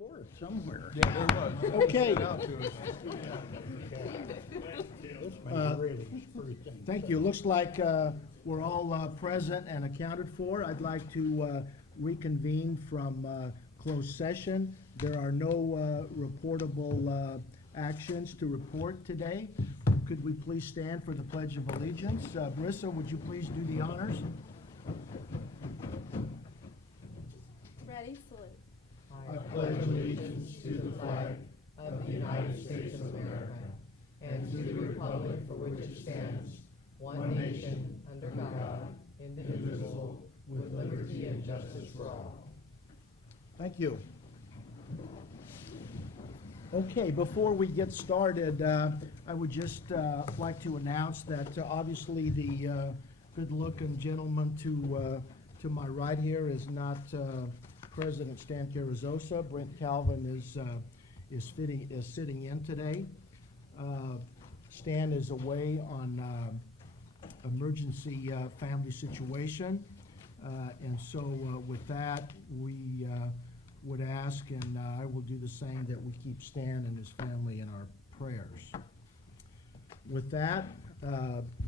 report somewhere. Yeah, there was. Okay. Sent out to us. This may really spruce things Thank up. you. Looks like we're all present and accounted for. I'd like to reconvene from closed session. There are no reportable actions to report today. Could we please stand for the Pledge of Allegiance? Brissa, would you please do the honors? Ready, salute. I pledge allegiance to the flag of the United States of America and to the republic for which it stands, one nation, under God, indivisible, with liberty and justice for all. Thank you. Okay, before we get started, I would just like to announce that obviously the good-looking gentleman to my right here is not President Stan Carrizosa. Brent Calvin is sitting in today. Stan is away on emergency family situation, and so with that, we would ask, and I will do the same, that we keep Stan and his family in our prayers. With that,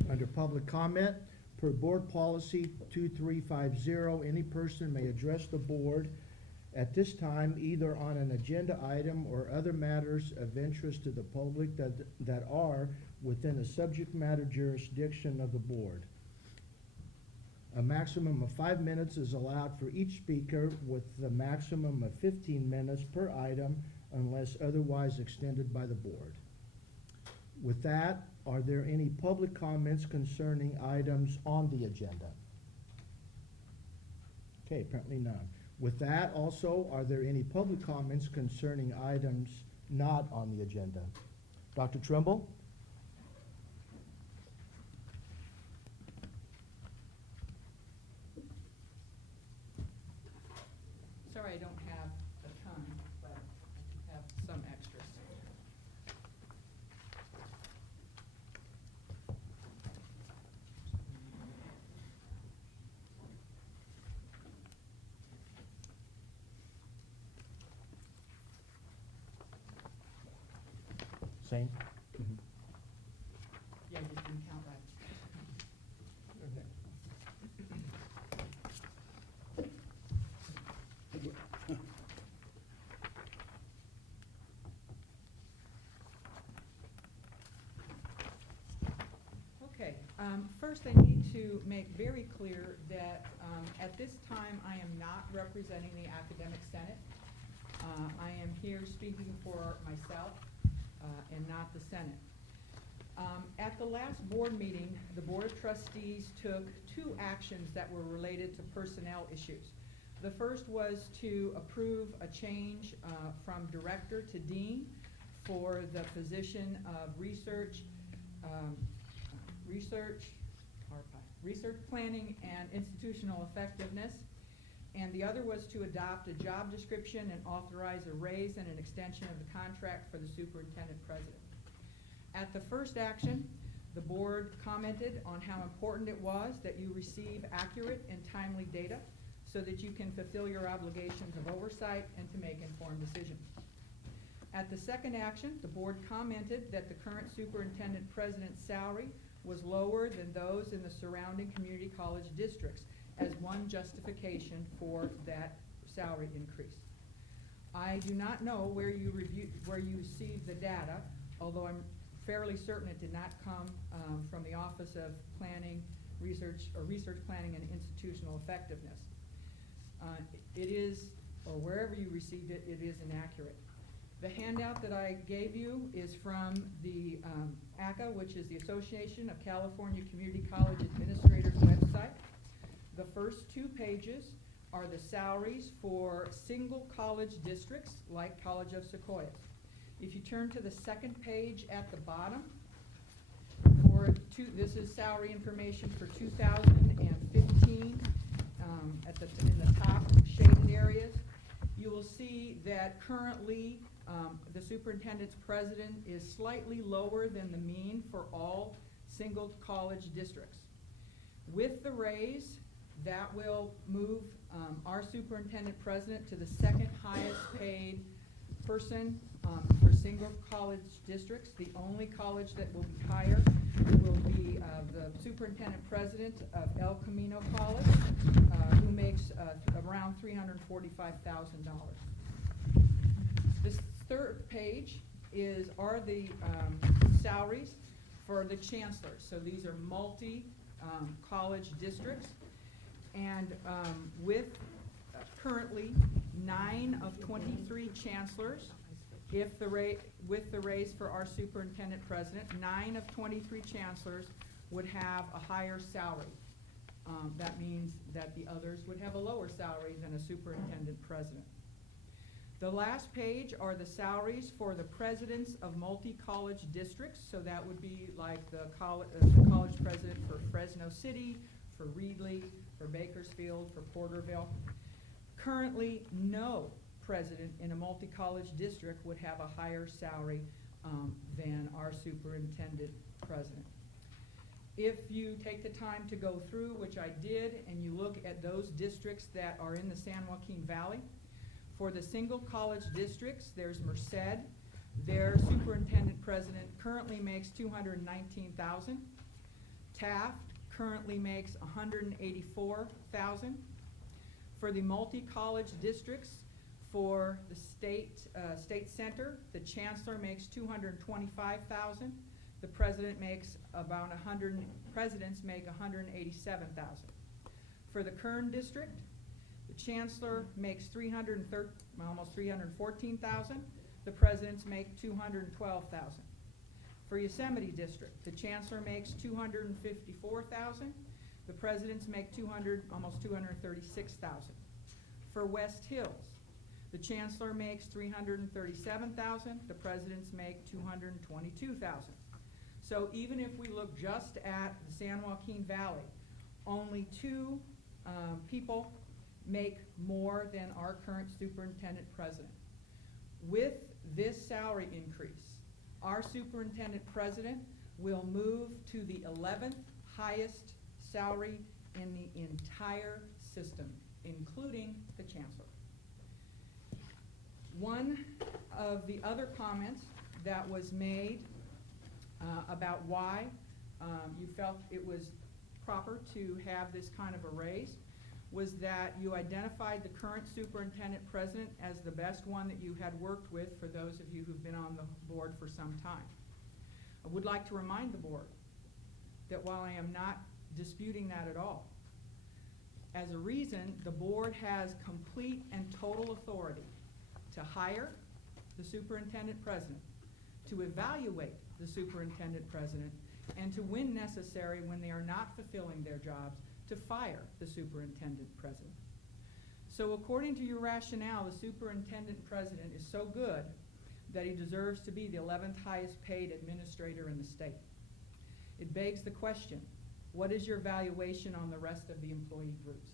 under public comment, per board policy 2350, any person may address the board at this time either on an agenda item or other matters of interest to the public that are within the subject matter jurisdiction of the board. A maximum of 5 minutes is allowed for each speaker, with the maximum of 15 minutes per item unless otherwise extended by the board. With that, are there any public comments concerning items on the agenda? Okay, apparently none. With that, also, are there any public comments concerning items not on the agenda? Dr. Trimble? Sorry, I don't have a ton, but I have some extras. Same? Yeah, you can count right. Okay, first I need to make very clear that at this time I am not representing the Academic Senate. I am here speaking for myself and not the Senate. At the last board meeting, the Board of Trustees took two actions that were related to personnel issues. The first was to approve a change from director to dean for the position of research planning and institutional effectiveness. And the other was to adopt a job description and authorize a raise and an extension of the contract for the superintendent president. At the first action, the board commented on how important it was that you receive accurate and timely data so that you can fulfill your obligations of oversight and to make informed decisions. At the second action, the board commented that the current superintendent president's salary was lower than those in the surrounding community college districts as one justification for that salary increase. I do not know where you received the data, although I'm fairly certain it did not come from the Office of Planning, Research Planning and Institutional Effectiveness. It is, or wherever you received it, it is inaccurate. The handout that I gave you is from the ACA, which is the Association of California Community College Administrators website. The first 2 pages are the salaries for single college districts like College of Sequoias. If you turn to the second page at the bottom, this is salary information for 2015 in the top shaded areas. You will see that currently the superintendent's president is slightly lower than the mean for all single college districts. With the raise, that will move our superintendent president to the second highest paid person for single college districts. The only college that will be higher will be the superintendent president of El Camino College, who makes around $345,000. This third page are the salaries for the chancellors. So these are multi-college districts, and with currently 9 of 23 chancellors, with the raise for our superintendent president, 9 of 23 chancellors would have a higher salary. That means that the others would have a lower salary than a superintendent president. The last page are the salaries for the presidents of multi-college districts. So that would be like the college president for Fresno City, for Reedley, for Bakersfield, for Porterville. Currently, no president in a multi-college district would have a higher salary than our superintendent president. If you take the time to go through, which I did, and you look at those districts that are in the San Joaquin Valley, for the single college districts, there's Merced. Their superintendent president currently makes $219,000. Taft currently makes $184,000. For the multi-college districts, for the state center, the chancellor makes $225,000. The presidents make $187,000. For the Kern district, the chancellor makes almost $314,000. The presidents make $212,000. For Yosemite district, the chancellor makes $254,000. The presidents make almost $236,000. For West Hills, the chancellor makes $337,000. The presidents make $222,000. So even if we look just at the San Joaquin Valley, only 2 people make more than our current superintendent president. With this salary increase, our superintendent president will move to the 11th highest salary in the entire system, including the chancellor. One of the other comments that was made about why you felt it was proper to have this kind of a raise was that you identified the current superintendent president as the best one that you had worked with, for those of you who've been on the board for some time. I would like to remind the board that while I am not disputing that at all, as a reason, the board has complete and total authority to hire the superintendent president, to evaluate the superintendent president, and to, when necessary, when they are not fulfilling their jobs, to fire the superintendent president. So according to your rationale, the superintendent president is so good that he deserves to be the 11th highest paid administrator in the state. It begs the question, what is your valuation on the rest of the employee groups?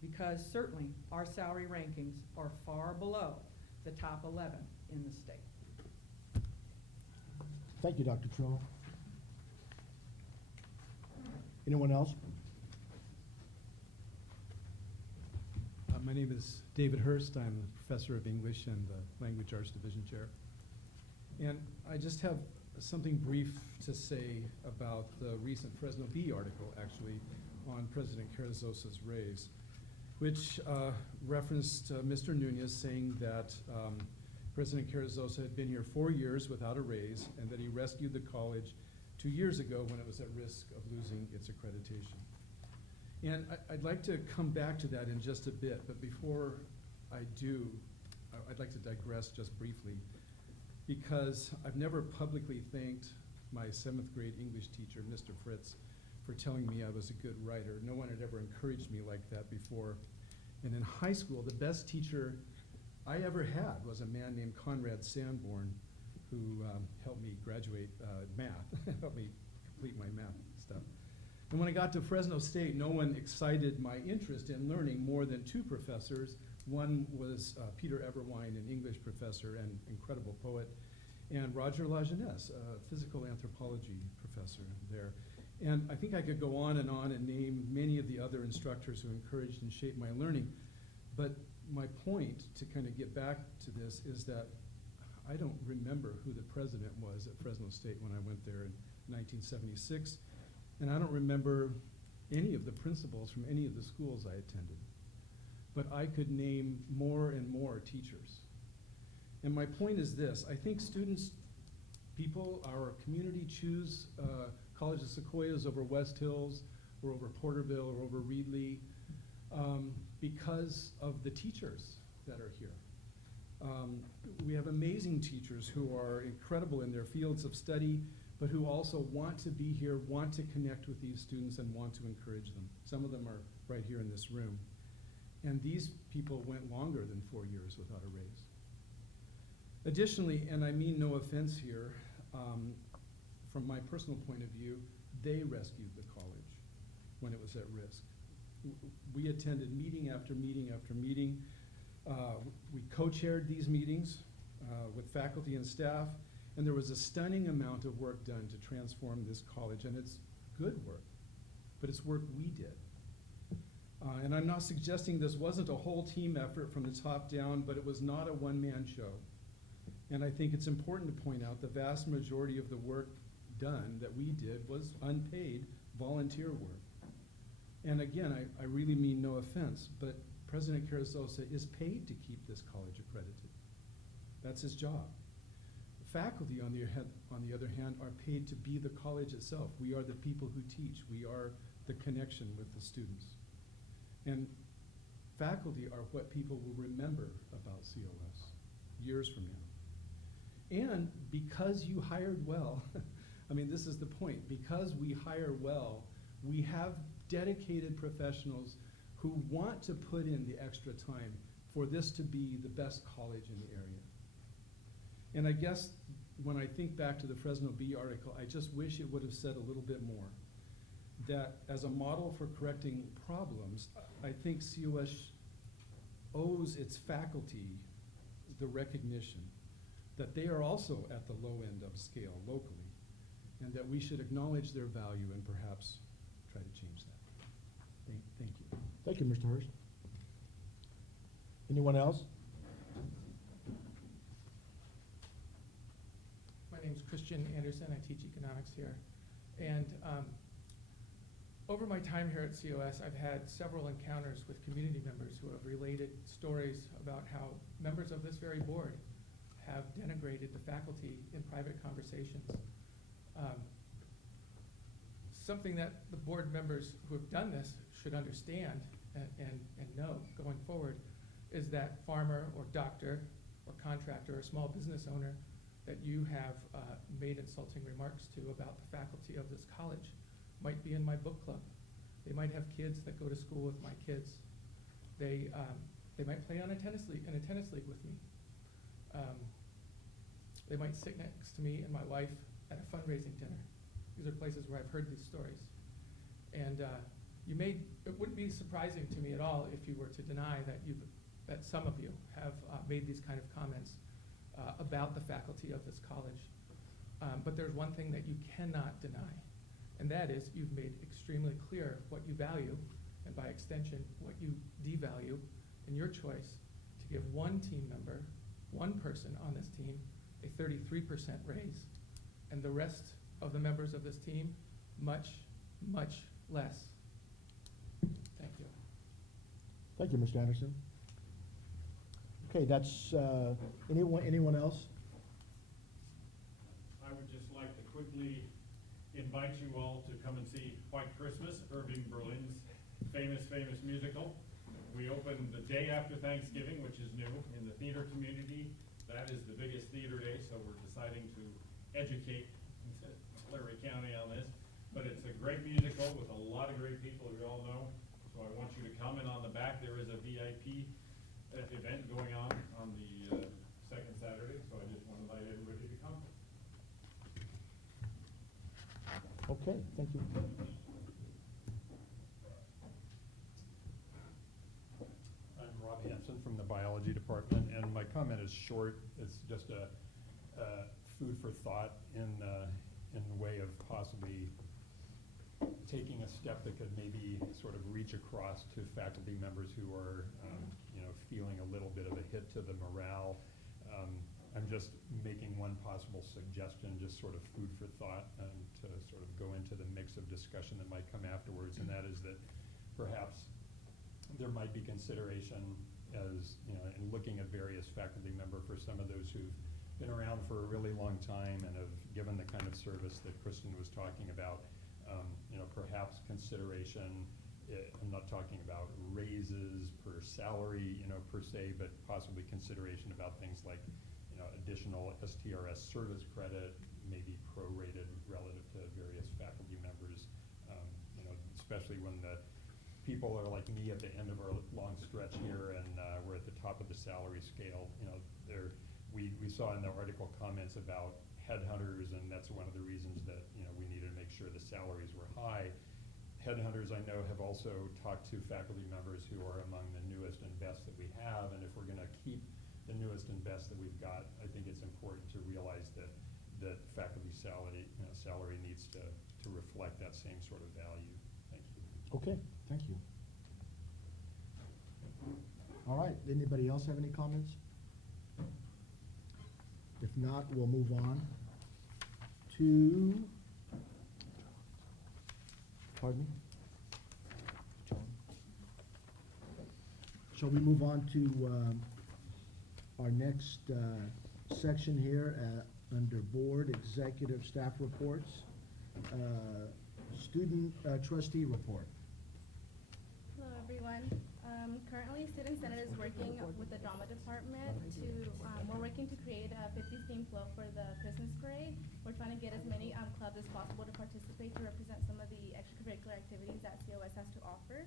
Because certainly our salary rankings are far below the top 11 in the state. Thank you, Dr. Trillo. Anyone else? My name is David Hurst. I'm a professor of English and the Language Arts Division Chair. And I just have something brief to say about the recent Fresno Bee article, actually, on President Carrizosa's raise, which referenced Mr. Nunez saying that President Carrizosa had been here 4 years without a raise, and that he rescued the college 2 years ago when it was at risk of losing its accreditation. And I'd like to come back to that in just a bit, but before I do, I'd like to digress just briefly, because I've never publicly thanked my 7th grade English teacher, Mr. Fritz, for telling me I was a good writer. No one had ever encouraged me like that before. And in high school, the best teacher I ever had was a man named Conrad Sanborn, who helped me graduate math, helped me complete my math stuff. And when I got to Fresno State, no one excited my interest in learning more than 2 professors. One was Peter Everwine, an English professor and incredible poet, and Roger Lajeunesse, a physical anthropology professor there. And I think I could go on and name many of the other instructors who encouraged and shaped my learning. But my point, to kind of get back to this, is that I don't remember who the president was at Fresno State when I went there in 1976, and I don't remember any of the principals from any of the schools I attended. But I could name more and more teachers. And my point is this: I think students, people, our community choose College of Sequoias over West Hills, or over Porterville, or over Reedley, because of the teachers that are here. We have amazing teachers who are incredible in their fields of study, but who also want to be here, want to connect with these students, and want to encourage them. Some of them are right here in this room. And these people went longer than 4 years without a raise. Additionally, and I mean no offense here, from my personal point of view, they rescued the college when it was at risk. We attended meeting after meeting after meeting. We co-chaired these meetings with faculty and staff, and there was a stunning amount of work done to transform this college, and it's good work, but it's work we did. And I'm not suggesting this wasn't a whole team effort from the top down, but it was not a one-man show. And I think it's important to point out the vast majority of the work done that we did was unpaid volunteer work. And again, I really mean no offense, but President Carrizosa is paid to keep this college accredited. That's his job. Faculty, on the other hand, are paid to be the college itself. We are the people who teach. We are the connection with the students. And faculty are what people will remember about COS years from now. And because you hired well, I mean, this is the point, because we hire well, we have dedicated professionals who want to put in the extra time for this to be the best college in the area. And I guess when I think back to the Fresno Bee article, I just wish it would have said a little bit more. That as a model for correcting problems, I think COS owes its faculty the recognition that they are also at the low end of scale locally, and that we should acknowledge their value and perhaps try to change that. Thank you. Thank you, Mr. Hurst. Anyone else? My name's Christian Anderson. I teach economics here. And over my time here at COS, I've had several encounters with community members who have related stories about how members of this very board have denigrated the faculty in private conversations. Something that the board members who have done this should understand and know going forward is that farmer or doctor or contractor or small business owner that you have made insulting remarks to about the faculty of this college might be in my book club. They might have kids that go to school with my kids. They might play on in a tennis league with me. They might sit next to me and my wife at a fundraising dinner. These are places where I've heard these stories. And it wouldn't be surprising to me at all if you were to deny that some of you have made these kind of comments about the faculty of this college. But there's one thing that you cannot deny, and that is you've made extremely clear what you value, and by extension, what you devalue, in your choice to give one team member, one person on this team, a 33% raise, and the rest of the members of this team, much, much less. Thank you. Thank you, Mr. Anderson. Okay, that's, anyone else? I would just like to quickly invite you all to come and see White Christmas, Irving Berlin's famous musical. We open the day after Thanksgiving, which is new in the theater community. That is the biggest theater day, so we're deciding to educate Larry County on this. But it's a great musical with a lot of great people you all know. So I want you to come, and on the back there is a VIP event going on the second Saturday. So I just want to invite everybody to come. Okay, thank you. I'm Rob Hansen from the biology department, and my comment is short. It's just a food for thought in the way of possibly taking a step that could maybe sort of reach across to faculty members who are, feeling a little bit of a hit to the morale. I'm just making one possible suggestion, just sort of food for thought, and to sort of go into the mix of discussion that might come afterwards, and that is that perhaps there might be consideration as, you know, in looking at various faculty member for some of those who've been around for a really long time and have given the kind of service that Kristen was talking about, you know, perhaps consideration, I'm not talking about raises per salary, you know, per se, but possibly consideration about things like, you know, additional STRS service credit, maybe prorated relative to various faculty members, you know, especially when the people are like me at the end of our long stretch here, and we're at the top of the salary scale. You know, we saw in the article comments about headhunters, and that's one of the reasons that, you know, we needed to make sure the salaries were high. Headhunters, I know, have also talked to faculty members who are among the newest and best that we have, and if we're going to keep the newest and best that we've got, I think it's important to realize that faculty salary needs to reflect that same sort of value. Thank you. Okay, thank you. All right, anybody else have any comments? If not, we'll move on to, pardon me? Shall we move on to our next section here under board executive staff reports? Student trustee report. Hello, everyone. Currently, Student Senate is working with the drama department to, we're working to create a 50s theme flow for the Christmas parade. We're trying to get as many clubs as possible to participate to represent some of the extracurricular activities that COS has to offer.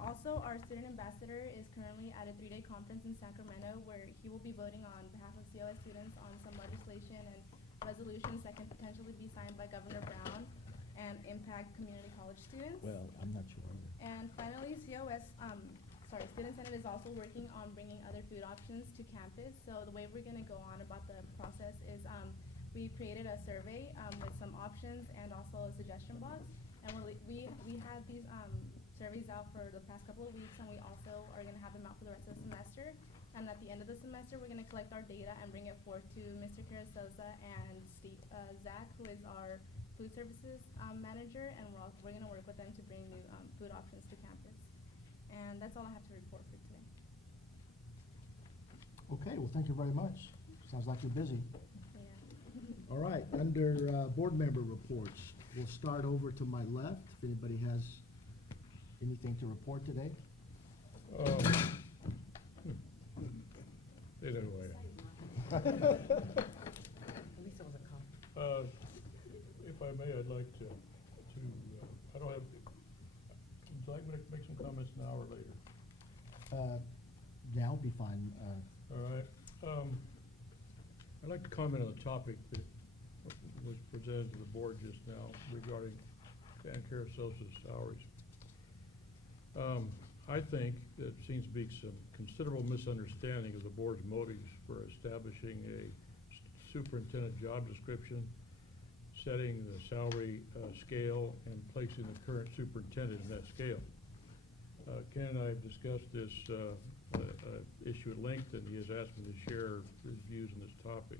Also, our student ambassador is currently at a 3-day conference in Sacramento where he will be voting on behalf of COS students on some legislation and resolutions that can potentially be signed by Governor Brown and impact community college students. Well, I'm not sure. And finally, Student Senate is also working on bringing other food options to campus. So the way we're gonna go on about the process is we created a survey with some options and also a suggestion box. And we had these surveys out for the past couple of weeks, and we also are gonna have them out for the rest of the semester. And at the end of the semester, we're gonna collect our data and bring it forth to Mr. Carasosa and Zach, who is our food services manager, and we're gonna work with them to bring new food options to campus. And that's all I have to report for today. Okay, well, thank you very much. Sounds like you're busy. Yeah. All right, under board member reports, we'll start over to my left. If anybody has anything to report today? Anyway. At least it was a compliment. If I may, I'd like to I don't have, would you like me to make some comments now or later? Now will be fine. All right. I'd like to comment on the topic that was presented to the board just now regarding Dan Carasosa's salaries. I think there seems to be some considerable misunderstanding of the board's motives for establishing a superintendent job description, setting the salary scale, and placing the current superintendent in that scale. Ken and I have discussed this issue at length, and he has asked me to share his views on this topic.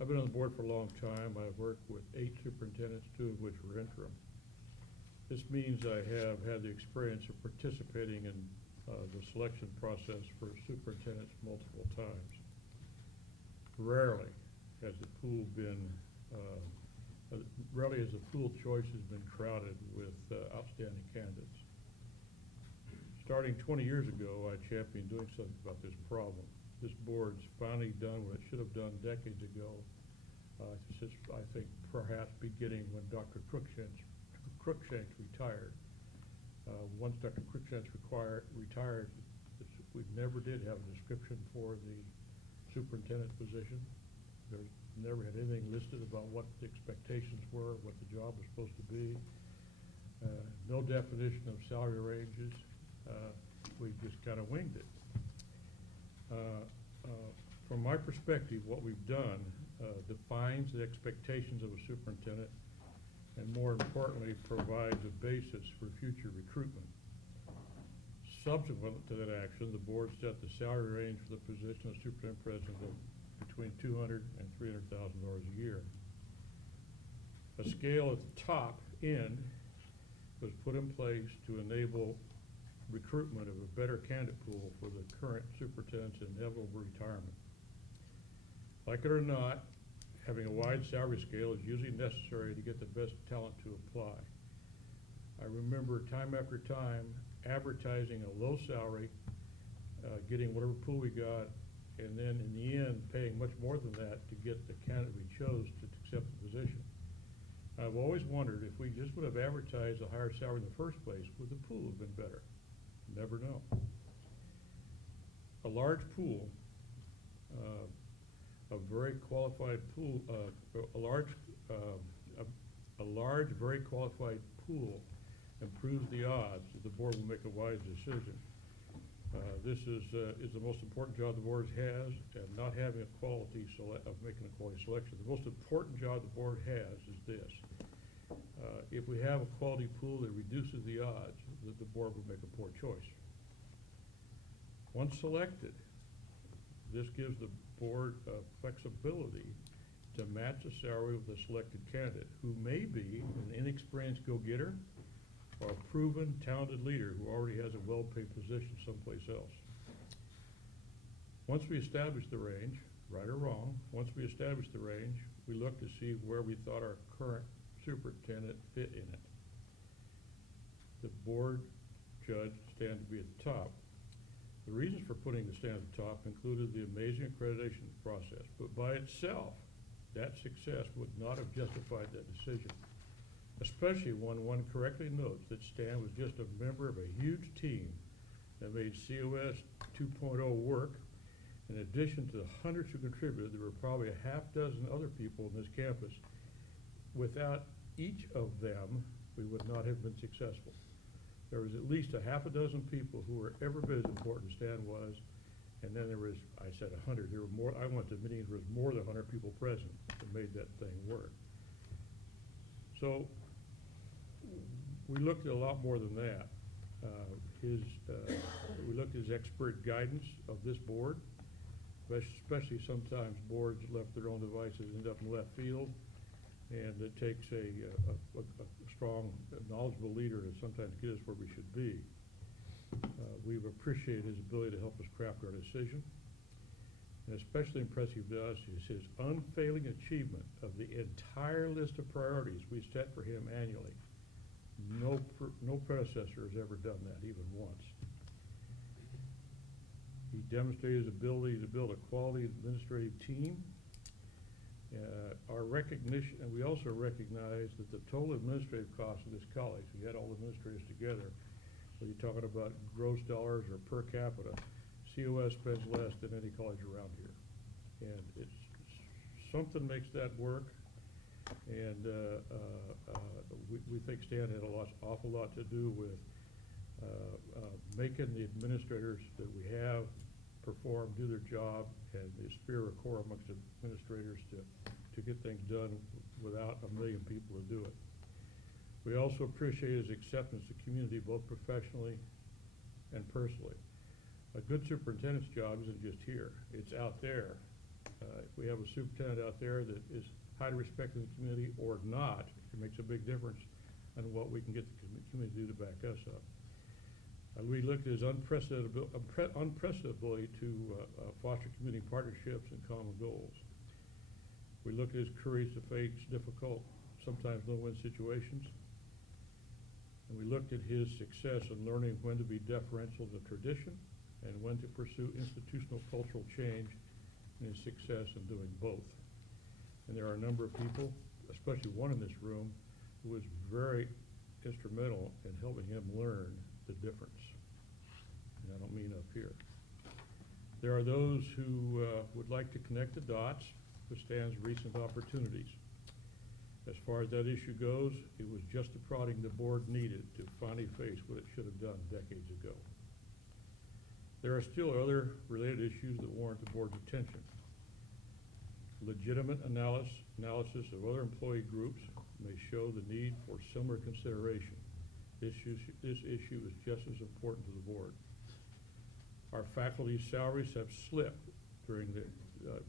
I've been on the board for a long time. I've worked with 8 superintendents, 2 of which were interim. This means I have had the experience of participating in the selection process for superintendents multiple times. Rarely has the pool choice has been crowded with outstanding candidates. Starting 20 years ago, I championed doing something about this problem. This board's finally done what it should have done decades ago, since I think perhaps beginning when Dr. Cruikshanks retired. Once Dr. Cruikshanks retired, we never did have a description for the superintendent position. There's never had anything listed about what the expectations were, what the job was supposed to be. No definition of salary ranges. We just kind of winged it. From my perspective, what we've done defines the expectations of a superintendent, and more importantly, provides a basis for future recruitment. Subsequent to that action, the board set the salary range for the position of superintendent president of between $200,000 and $300,000 a year. A scale at the top end was put in place to enable recruitment of a better candidate pool for the current superintendent's inevitable retirement. Like it or not, having a wide salary scale is usually necessary to get the best talent to apply. I remember time after time advertising a low salary, getting whatever pool we got, and then in the end paying much more than that to get the candidate we chose to accept the position. I've always wondered if we just would have advertised a higher salary in the first place, would the pool have been better? Never know. A large pool, a very qualified pool, a large, very qualified pool improves the odds that the board will make a wise decision. This is the most important job the board has, and not having a quality making a quality selection. The most important job the board has is this. If we have a quality pool that reduces the odds, that the board will make a poor choice. Once selected, this gives the board flexibility to match the salary with a selected candidate who may be an inexperienced go-getter or a proven, talented leader who already has a well-paid position someplace else. Once we establish the range, right or wrong, once we establish the range, we look to see where we thought our current superintendent fit in it. The board judged Stan to be at the top. The reasons for putting the Stan at the top included the amazing accreditation process, but by itself, that success would not have justified that decision, especially when one correctly notes that Stan was just a member of a huge team that made COS 2.0 work. In addition to the hundreds who contributed, there were probably a half dozen other people in this campus. Without each of them, we would not have been successful. There was at least a half a dozen people who were every bit as important as Stan was, and then there was, I said 100, there were more, I went to meetings where there was more than 100 people present that made that thing work. So we looked at a lot more than that. We looked at his expert guidance of this board, especially sometimes boards left their own devices end up in left field, and it takes a strong, knowledgeable leader to sometimes get us where we should be. We've appreciated his ability to help us craft our decision. And especially impressive to us is his unfailing achievement of the entire list of priorities we set for him annually. No predecessor has ever done that, even once. He demonstrated his ability to build a quality administrative team. Our recognition, and we also recognize that the total administrative cost of this college, we had all the administrators together, whether you're talking about gross dollars or per capita, COS spends less than any college around here. And it's something makes that work, and we think Stan had awful lot to do with making the administrators that we have perform, do their job, and the spirit of core amongst administrators to get things done without a million people to do it. We also appreciate his acceptance to community, both professionally and personally. A good superintendent's job isn't just here, it's out there. If we have a superintendent out there that is highly respected in the community or not, it makes a big difference on what we can get the community to do to back us up. We looked at his unprecedented ability to foster community partnerships and common goals. We looked at his courage to face difficult, sometimes no-win situations. And we looked at his success in learning when to be deferential to tradition and when to pursue institutional cultural change, and his success in doing both. And there are a number of people, especially one in this room, who was very instrumental in helping him learn the difference. And I don't mean up here. There are those who would like to connect the dots with Stan's recent opportunities. As far as that issue goes, it was just the prodding the board needed to finally face what it should have done decades ago. There are still other related issues that warrant the board's attention. Legitimate analysis of other employee groups may show the need for similar consideration. This issue is just as important to the board. Our faculty salaries have slipped during the,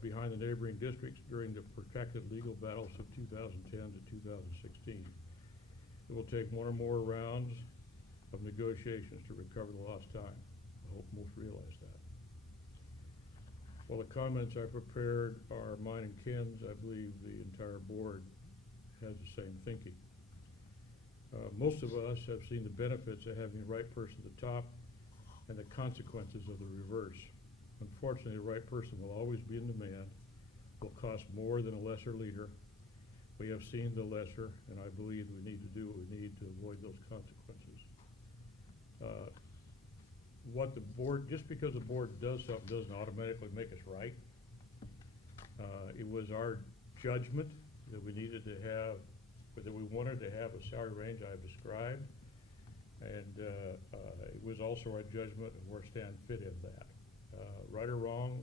behind the neighboring districts during the protracted legal battles of 2010 to 2016. It will take one or more rounds of negotiations to recover the lost time. I hope most realize that. While the comments I prepared are mine and Ken's, I believe the entire board has the same thinking. Most of us have seen the benefits of having the right person at the top and the consequences of the reverse. Unfortunately, the right person will always be in demand, will cost more than a lesser leader. We have seen the lesser, and I believe we need to do what we need to avoid those consequences. What the board, just because the board does something doesn't automatically make us right. It was our judgment that we needed to have, or that we wanted to have a salary range I have described, and it was also our judgment of where Stan fit in that. Right or wrong,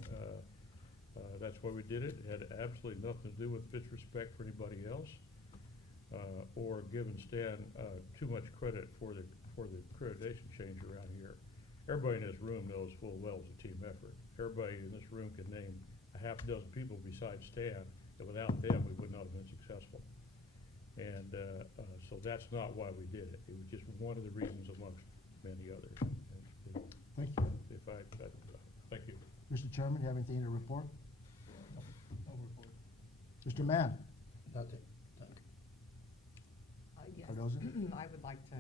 that's why we did it. It had absolutely nothing to do with disrespect for anybody else, or giving Stan too much credit for the accreditation change around here. Everybody in this room knows full well it's a team effort. Everybody in this room can name a half dozen people besides Stan, and without them, we would not have been successful. And so that's not why we did it. It was just one of the reasons amongst many others. And Thank you. thank you. Mr. Chairman, you have anything to report? Mr. Mann? Nothing. Yes, Cardoza? I would like to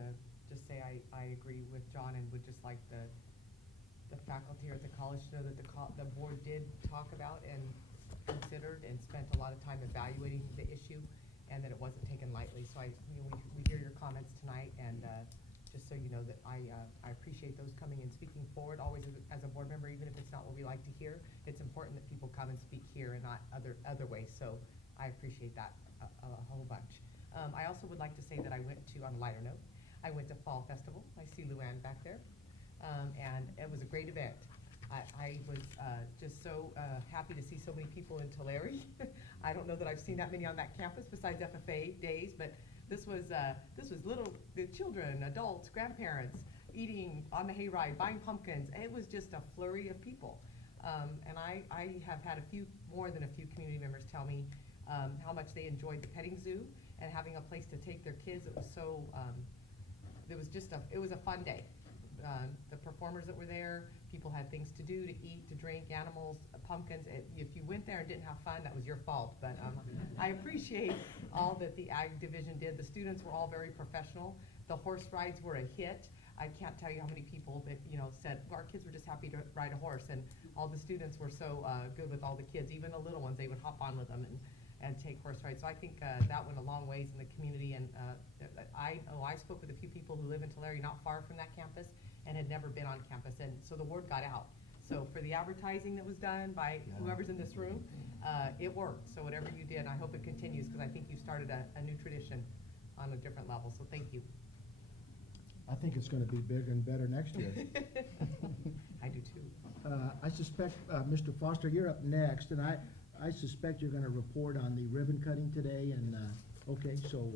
just say I agree with John and would just like the faculty or the college to know that the board did talk about and considered and spent a lot of time evaluating the issue and that it wasn't taken lightly. So we hear your comments tonight, and just so you know that I appreciate those coming and speaking forward, always as a board member, even if it's not what we like to hear. It's important that people come and speak here and not other ways, so I appreciate that a whole bunch. I also would like to say that I went to, on a lighter note, I went to Fall Festival. I see Luann back there, and it was a great event. I was just so happy to see so many people in Tulare. I don't know that I've seen that many on that campus besides FFA days, but this was the children, adults, grandparents eating on the hayride, buying pumpkins. It was just a flurry of people. And I have had more than a few community members tell me how much they enjoyed the petting zoo and having a place to take their kids. It was so, it was a fun day. The performers that were there, people had things to do, to eat, to drink, animals, pumpkins. If you went there and didn't have fun, that was your fault. But I appreciate all that the Ag Division did. The students were all very professional. The horse rides were a hit. I can't tell you how many people that said, well, our kids were just happy to ride a horse, and all the students were so good with all the kids, even the little ones. They would hop on with them and take horse rides. So I think that went a long ways in the community. And I spoke with a few people who live in Tulare, not far from that campus, and had never been on campus, and so the word got out. So for the advertising that was done by whoever's in this room, it worked. So whatever you did, I hope it continues, because I think you started a new tradition on a different level. So thank you. I think it's gonna be bigger and better next year. I do too. I suspect, Mr. Foster, you're up next, and I suspect you're gonna report on the ribbon cutting today, and, okay, so,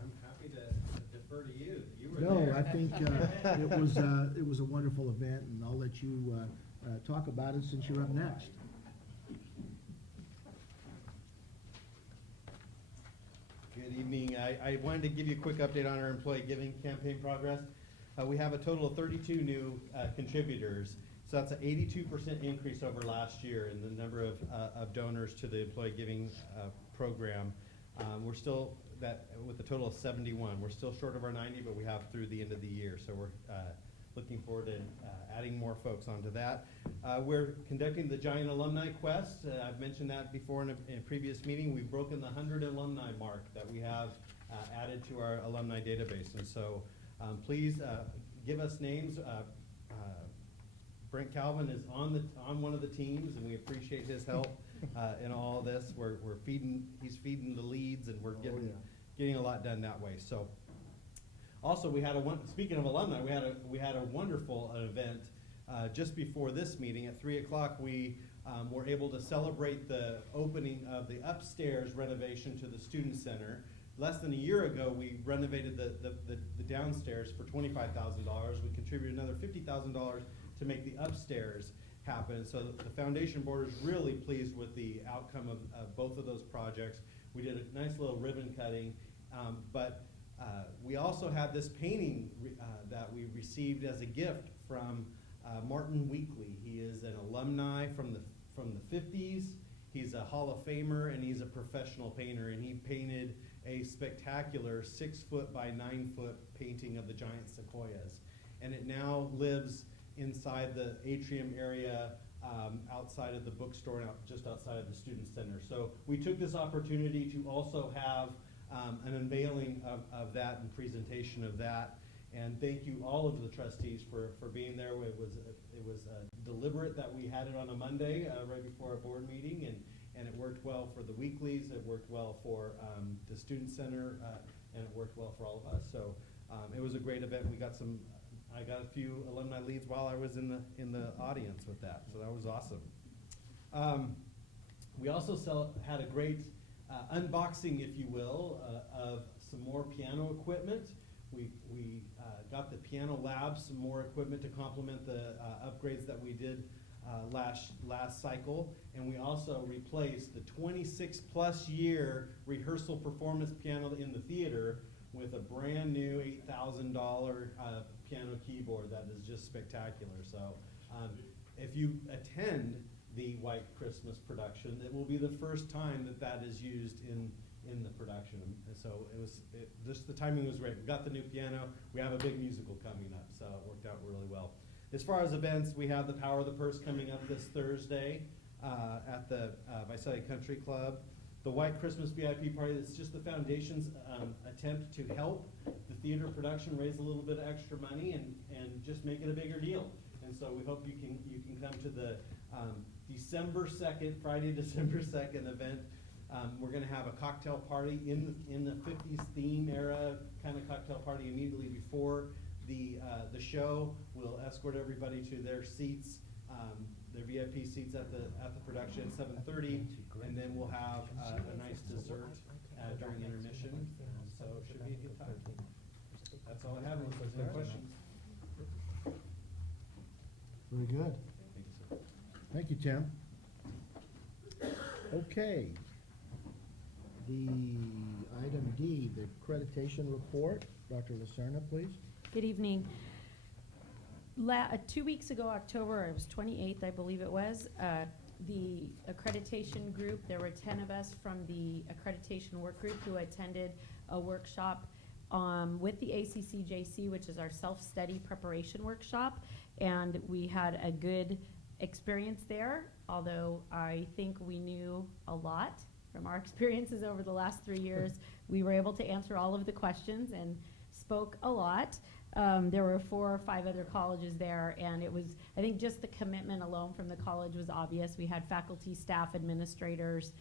I'm happy to defer to you. You were no, there. I think, it was a wonderful event, and I'll let you, talk about it since you're up next. Good evening. I wanted to give you a quick update on our employee giving campaign progress. We have a total of 32 new contributors. So that's an 82% increase over last year in the number of donors to the employee giving program. We're still with a total of 71. We're still short of our 90, but we have through the end of the year. So we're looking forward to adding more folks onto that. We're conducting the Giant Alumni Quest. I've mentioned that before in a previous meeting. We've broken the 100 alumni mark that we have added to our alumni database. And so please give us names. Brent Calvin is on one of the teams, and we appreciate his help in all of this. He's feeding the leads, and we're getting a lot done that way. So, also speaking of alumni, we had a wonderful event just before this meeting at 3 o'clock. We were able to celebrate the opening of the upstairs renovation to the Student Center. Less than a year ago, we renovated the downstairs for $25,000. We contributed another $50,000 to to make the upstairs happen. So the foundation board is really pleased with the outcome of both of those projects. We did a nice little ribbon cutting, but we also had this painting that we received as a gift from Martin Weekly. He is an alumni from the 50s. He's a Hall of Famer, and he's a professional painter, and he painted a spectacular 6-foot by 9-foot painting of the giant sequoias. And it now lives inside the atrium area, outside of the bookstore, and just outside of the student center. So we took this opportunity to also have an unveiling of that and presentation of that. And thank you all of the trustees for being there. It was deliberate that we had it on a Monday right before our board meeting, and it worked well for the Weeklies. It worked well for the student center, and it worked well for all of us. So it was a great event. I got a few alumni leads while I was in the audience with that, so that was awesome. We also had a great unboxing, if you will, of some more piano equipment. We got the piano lab some more equipment to complement the upgrades that we did last cycle, and we also replaced the 26-plus year rehearsal performance piano in the theater with a brand new $8,000 piano keyboard that is just spectacular. So if you attend the White Christmas production, it will be the first time that is used in the production. And so just the timing was great. We got the new piano. We have a big musical coming up, so it worked out really well. As far as events, we have the Power of the Purse coming up this Thursday at the Visalia Country Club. The White Christmas VIP party, it's just the foundation's attempt to help the theater production raise a little bit of extra money and just make it a bigger deal. And so we hope you can come to the December 2nd, Friday, December 2nd event. We're going to have a cocktail party in the 50s theme era kind of cocktail party immediately before the show. We'll escort everybody to their seats, their VIP seats at the production at 7:30, and then we'll have a nice dessert during intermission. So it should be a good time. That's all I have. Any questions? Very good. Thank you, sir. Thank you, Tim. Okay. The item D, the accreditation report. Dr. Lacerna, please. Good evening. 2 weeks ago, October, it was 28th, I believe it was, the accreditation group, there were 10 of us from the accreditation work group who attended a workshop with the ACCJC, which is our self-study preparation workshop, and we had a good experience there, although I think we knew a lot from our experiences over the last 3 years. We were able to answer all of the questions and spoke a lot. There were 4 or 5 other colleges there, and it was, I think just the commitment alone from the college was obvious. We had faculty, staff, administrators.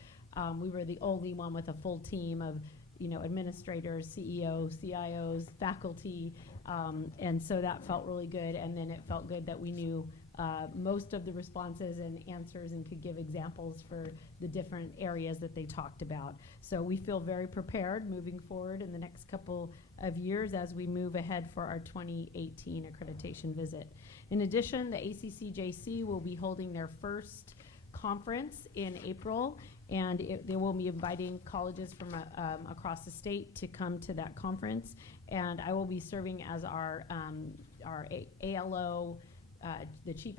We were the only one with a full team of, administrators, CEOs, CIOs, faculty, and so that felt really good. And then it felt good that we knew most of the responses and answers and could give examples for the different areas that they talked about. So we feel very prepared moving forward in the next couple of years as we move ahead for our 2018 accreditation visit. In addition, the ACCJC will be holding their first conference in April, and they will be inviting colleges from across the state to come to that conference. And I will be serving as our ALO, the Chief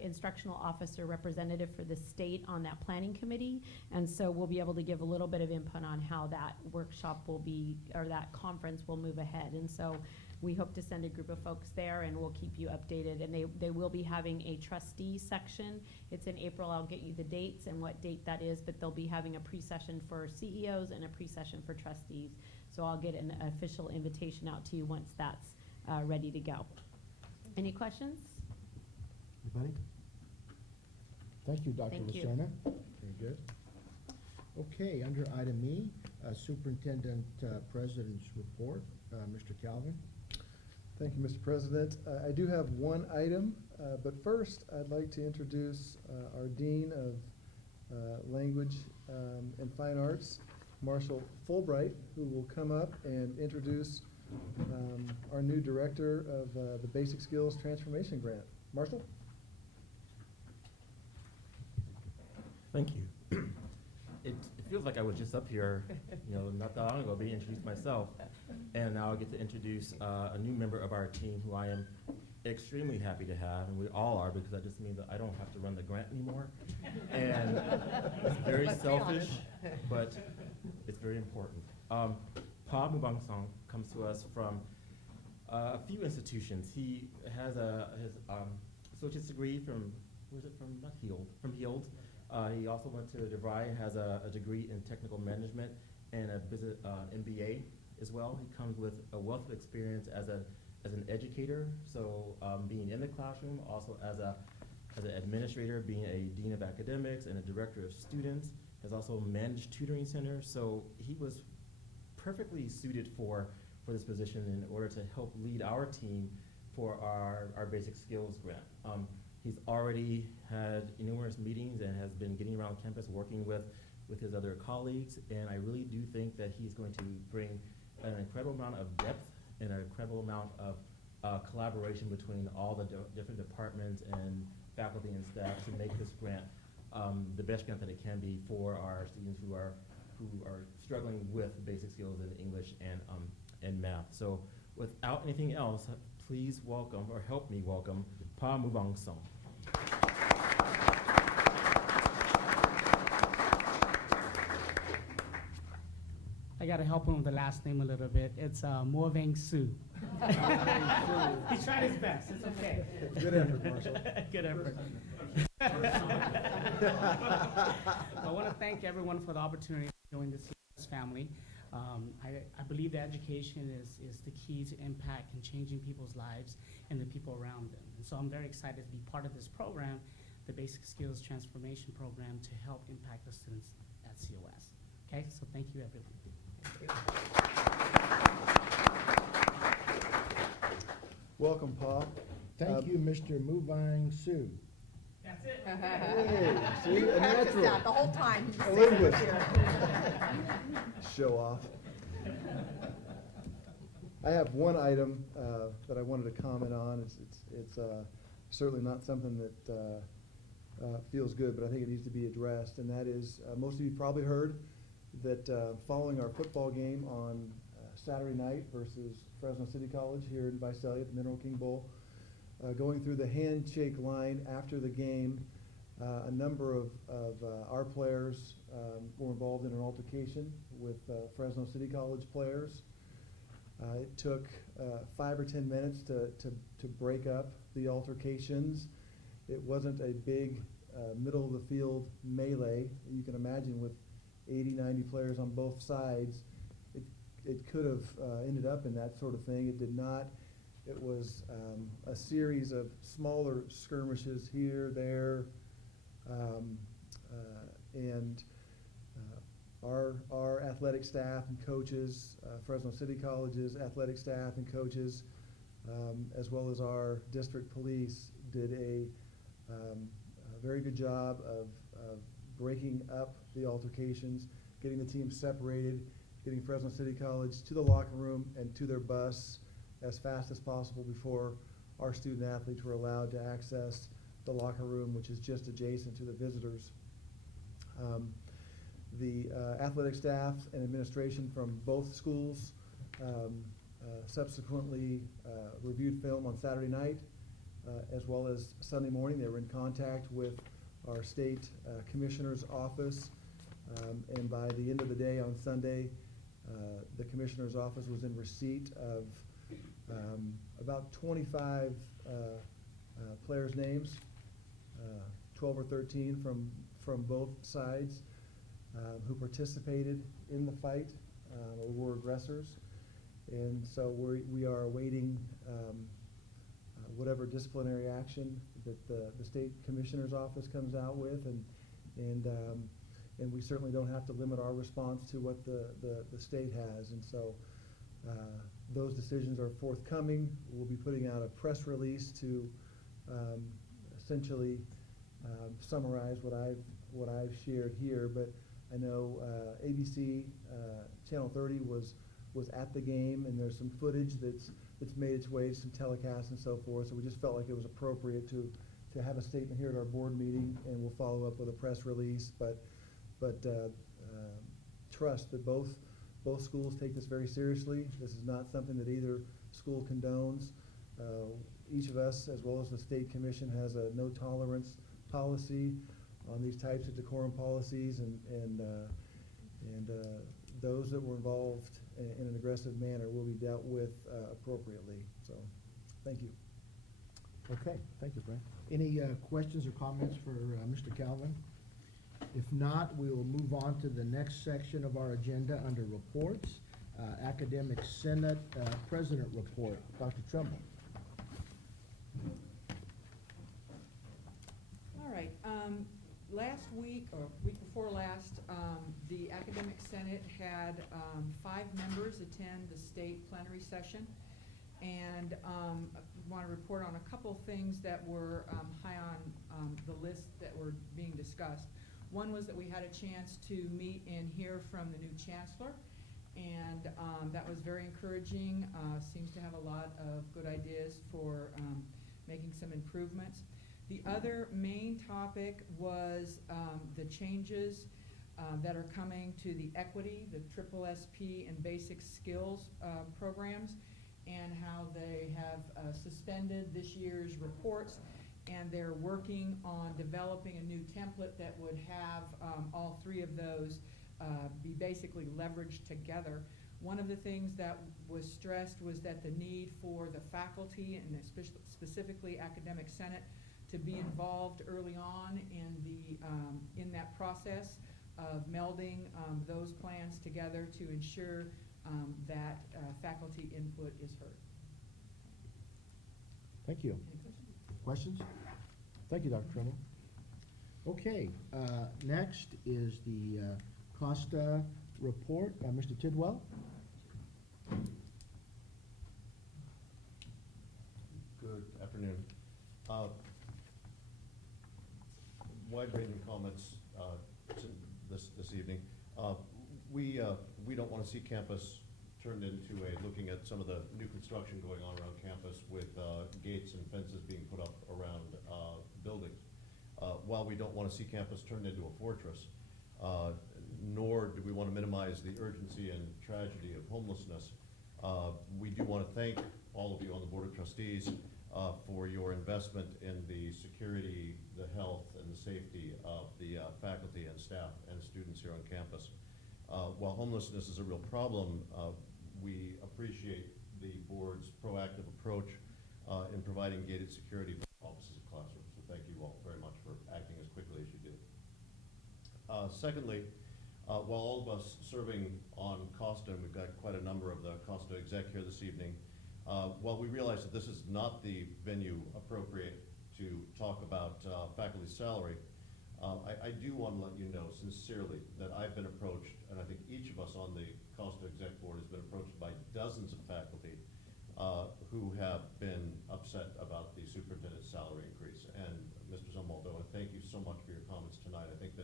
Instructional Officer representative for the state on that planning committee. And so we'll be able to give a little bit of input on how that workshop will be, or that conference will move ahead. And so we hope to send a group of folks there, and we'll keep you updated. And they will be having a trustee section. It's in April. I'll get you the dates and what date that is, but they'll be having a pre-session for CEOs and a pre-session for trustees. So I'll get an official invitation out to you once that's ready to go. Any questions? Anybody? Thank you, Dr. Thank you. Lacerna. Very good. Okay, under item E, Superintendent President's report. Mr. Calvin. Thank you, Mr. President. I do have one item, but first I'd like to introduce our Dean of Language and Fine Arts, Marshall Fulbright, who will come up and introduce our new director of the Basic Skills Transformation Grant. Marshall? Thank you. It feels like I was just up here, not that long ago, being introduced myself. And now I get to introduce a new member of our team who I am extremely happy to have, and we all are, because that just means that I don't have to run the grant anymore. And it's very Let's be selfish, honest. but it's very important. Pa Mubang Song comes to us from a few institutions. He has his associate's degree from, where is it from? Not Heald, from Heald. He also went to DeVry and has a degree in technical management and a business MBA as well. He comes with a wealth of experience as an educator, so being in the classroom, also as an administrator, being a dean of academics and a director of students, has also managed tutoring centers. So he was perfectly suited for this position in order to help lead our team for our basic skills grant. He's already had numerous meetings and has been getting around campus working with his other colleagues, and I really do think that he's going to bring an incredible amount of depth and an incredible amount of collaboration between all the different departments and faculty and staff to make this grant the best grant that it can be for our students who are struggling with basic skills in English and math. So without anything else, please welcome, or help me welcome, Pa Mubang Song. I gotta help him with the last name a little bit. It's Morvang Su. He tried his best. It's okay. Good effort, Marshall. Good effort. I want to thank everyone for the opportunity to join this family. I believe that education is the key to impact and changing people's lives and the people around them. And so I'm very excited to be part of this program, the Basic Skills Transformation Program, to help impact the students at COS. Okay, so thank you, everyone. Welcome, Pa. Thank you, Mr. Mubang Su. That's it. Hey, see, You a practiced natural. that the whole time. You just A said it linguist. here. Show off. I have one item that I wanted to comment on. It's certainly not something that feels good, but I think it needs to be addressed, and that is, most of you probably heard that following our football game on Saturday night versus Fresno City College here in Visalia at the Mineral King Bowl, going through the handshake line after the game, a number of our players were involved in an altercation with Fresno City College players. It took 5 or 10 minutes to break up the altercations. It wasn't a big middle of the field melee. You can imagine with 80, 90 players on both sides, it could have ended up in that sort of thing. It did not. It was a series of smaller skirmishes here, there, and our athletic staff and coaches, Fresno City College's athletic staff and coaches, as well as our district police, did a very good job of breaking up the altercations, getting the teams separated, getting Fresno City College to the locker room and to their bus as fast as possible before our student athletes were allowed to access the locker room, which is just adjacent to the visitors. The athletic staff and administration from both schools subsequently reviewed film on Saturday night as well as Sunday morning. They were in contact with our state commissioner's office, and by the end of the day on Sunday, the commissioner's office was in receipt of about 25 players' names, 12 or 13 from both sides, who participated in the fight or were aggressors. And so we are awaiting whatever disciplinary action that the state commissioner's office comes out with, and we certainly don't have to limit our response to what the state has. And so those decisions are forthcoming. We'll be putting out a press release to essentially summarize what I've shared here. But I know ABC Channel 30 was at the game, and there's some footage that's made its way to some telecasts and so forth. So we just felt like it was appropriate to to have a statement here at our board meeting, and we'll follow up with a press release, but trust that both schools take this very seriously. This is not something that either school condones. Each of us, as well as the state commission, has a no tolerance policy on these types of decorum policies, and those that were involved in an aggressive manner will be dealt with appropriately. So, thank you. Okay, thank you, Frank. Any questions or comments for Mr. Calvin? If not, we will move on to the next section of our agenda under reports. Academic Senate President Report. Dr. Trumbull. All right, last week, or week before last, the Academic Senate had 5 members attend the state plenary session. And I want to report on a couple things that were high on the list that were being discussed. One was that we had a chance to meet and hear from the new chancellor, and that was very encouraging. Seems to have a lot of good ideas for making some improvements. The other main topic was the changes that are coming to the equity, the Triple SP and basic skills programs, and how they have suspended this year's reports, and they're working on developing a new template that would have all 3 of those be basically leveraged together. One of the things that was stressed was that the need for the faculty, and specifically Academic Senate, to be involved early on in that process of melding those plans together to ensure that faculty input is heard. Thank you. Any Questions? questions? Thank you, Dr. Trumbull. Okay, next is the Costa report. Mr. Tidwell? Good afternoon. Wide-ranging comments this evening. We don't want to see campus turned into looking at some of the new construction going on around campus with gates and fences being put up around buildings. While we don't want to see campus turned into a fortress, nor do we want to minimize the urgency and tragedy of homelessness, we do want to thank all of you on the Board of Trustees for your investment in the security, the health, and the safety of the faculty and staff and students here on campus. While homelessness is a real problem, we appreciate the board's proactive approach in providing gated security for offices and classrooms. So thank you all very much for acting as quickly as you did. Secondly, while all of us serving on COSTA, and we've got quite a number of the COSTA exec here this evening, while we realize that this is not the venue appropriate to talk about faculty salary, I do want to let you know sincerely that I've been approached, and I think each of us on the COSTA Exec Board has been approached by dozens of faculty who have been upset about the superintendent's salary increase. And Mr. Zumwalt, I want to thank you so much for your comments tonight. I think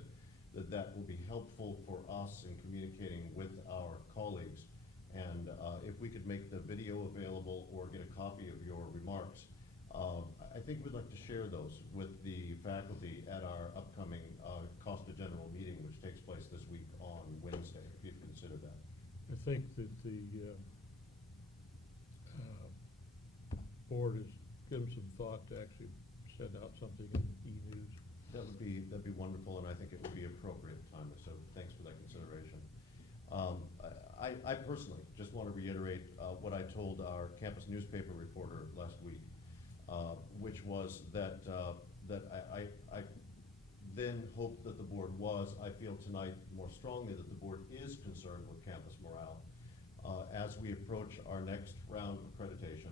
that will be helpful for us in communicating with our colleagues. And if we could make the video available or get a copy of your remarks, I think we'd like to share those with the faculty at our upcoming COSTA General Meeting, which takes place this week on Wednesday, if you'd consider that. I think that the board has given some thought to actually send out something in e-news. That'd be wonderful, and I think it would be appropriate timely, so thanks for that consideration. I personally just want to reiterate what I told our campus newspaper reporter last week, which was that I then hoped that the board was. I feel tonight more strongly that the board is concerned with campus morale. As we approach our next round of accreditation,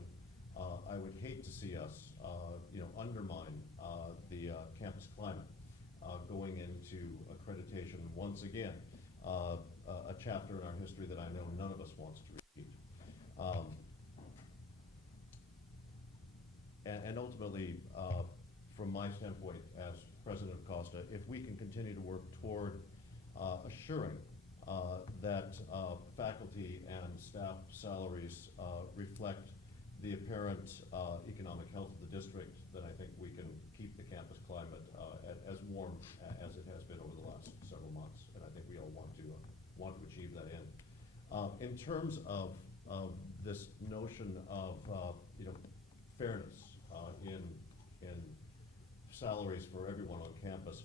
I would hate to see us undermine the campus climate going into accreditation once again, a chapter in our history that I know none of us wants to repeat. And ultimately, from my standpoint as president of COSTA, if we can continue to work toward assuring that faculty and staff salaries reflect the apparent economic health of the district, then I think we can keep the campus warm as it has been over the last several months, and I think we all want to achieve that end. In terms of this notion of fairness in salaries for everyone on campus,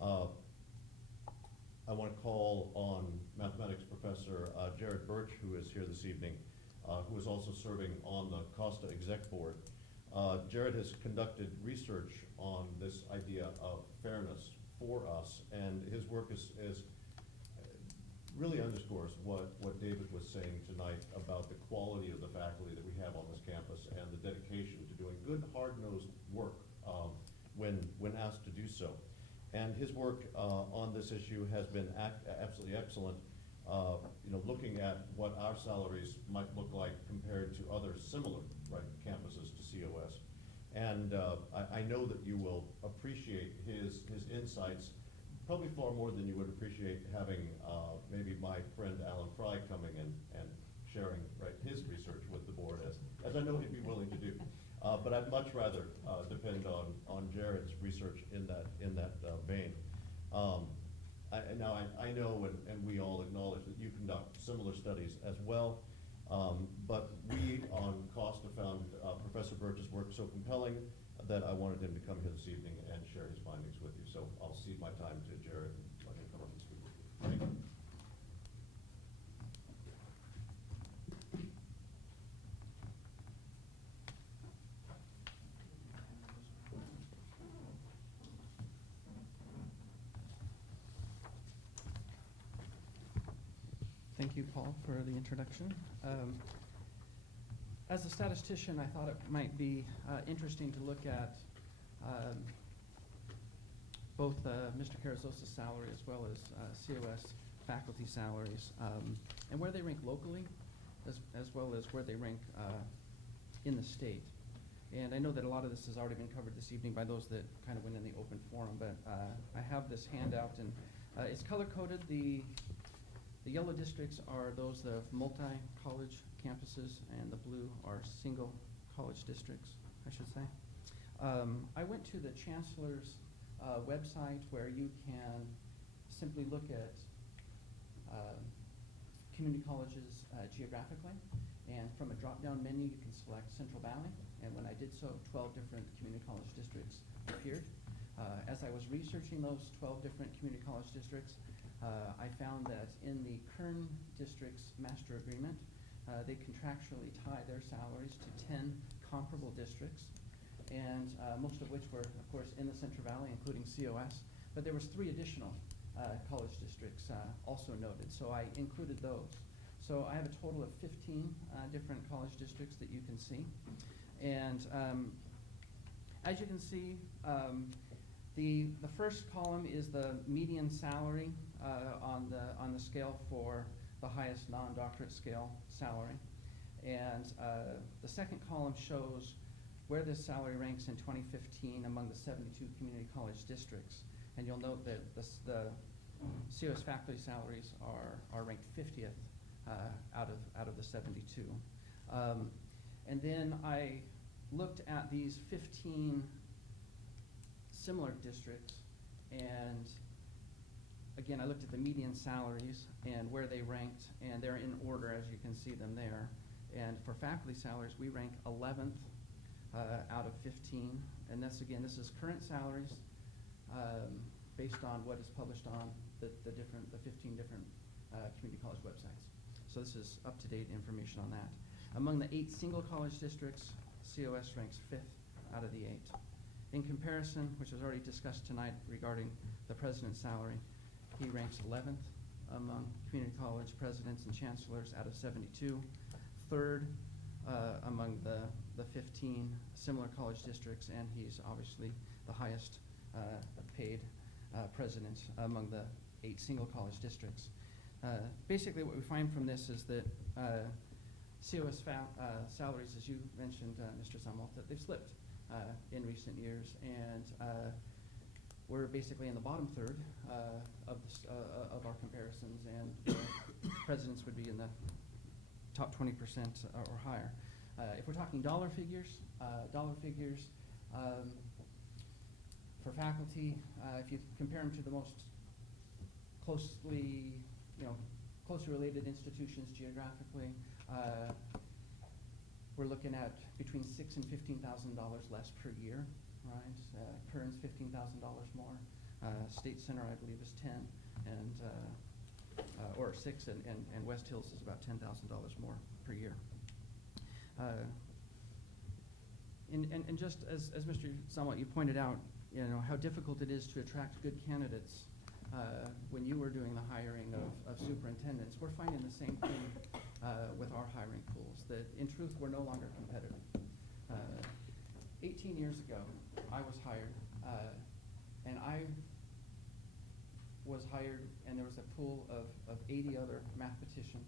I want to call on mathematics professor Jared Birch, who is here this evening, who is also serving on the Costa Exec Board. Jared has conducted research on this idea of fairness for us, and his work is really underscores what David was saying tonight about the quality of the faculty that we have on this campus and the dedication to doing good, hard-nosed work when asked to do so. And his work on this issue has been absolutely excellent. Looking at what our salaries might look like compared to other similar campuses to COS. And I know that you will appreciate his insights probably far more than you would appreciate having maybe my friend Alan Fry coming in and sharing his research with the board, as I know he'd be willing to do. But I'd much rather depend on Jared's research in that vein. I know, and we all acknowledge that you conduct similar studies as well, but we on Costa found Professor Birch's work so compelling that I wanted him to come here this evening and share his findings with you. So I'll cede my time to Jared and let him come up and speak with you. Thank you. Thank you, Paul, for the introduction. As a statistician, I thought it might be interesting to look at both Mr. Carrizosa's salary as well as COS faculty salaries and where they rank locally as well as where they rank in the state. And I know that a lot of this has already been covered this evening by those that kind of went in the open forum, but I have this handout, and it's color-coded. The yellow districts are those of multi-college campuses, and the blue are single college districts, I should say. I went to the Chancellor's website where you can simply look at community colleges geographically, and from a drop-down menu you can select Central Valley, and when I did so, 12 different community college districts appeared. As I was researching those 12 different community college districts, I found that in the Kern District's master agreement, they contractually tie their salaries to 10 comparable districts, and most of which were, of course, in the Central Valley, including COS. But there was 3 additional college districts also noted, so I included those. So I have a total of 15 different college districts that you can see. And as you can see, the first column is the median salary on the scale for the highest non-doctorate scale salary. And the second column shows where this salary ranks in 2015 among the 72 community college districts. And you'll note that the COS faculty salaries are ranked 50th out of the 72. And then I looked at these 15 similar districts, and again, I looked at the median salaries and where they ranked, and they're in order as you can see them there. And for faculty salaries, we rank 11th out of 15, and this is current salaries based on what is published on the 15 different community college websites. So this is up-to-date information on that. Among the 8 single college districts, COS ranks 5th out of the 8. In comparison, which was already discussed tonight regarding the president's salary, he ranks 11th among community college presidents and chancellors out of 72, 3rd among the 15 similar college districts, and he's obviously the highest paid president among the 8 single college districts. Basically what we find from this is that COS salaries, as you mentioned, Mr. Samuel, that they've slipped in recent years, and we're basically in the bottom third of our comparisons, and presidents would be in the top 20% or higher. If we're talking dollar figures, For faculty, if you compare them to the most closely related institutions geographically, we're looking at between $6,000 and $15,000 less per year, right? Kern's $15,000 more. State Center, I believe, is 10, and or 6, and West Hills is about $10,000 more per year. And just as Mr. Salmont, you pointed out, how difficult it is to attract good candidates when you were doing the hiring of superintendents. We're finding the same thing with our hiring pools, that in truth, we're no longer competitive. 18 years ago, I was hired, and I was hired, and there was a pool of 80 other mathematicians.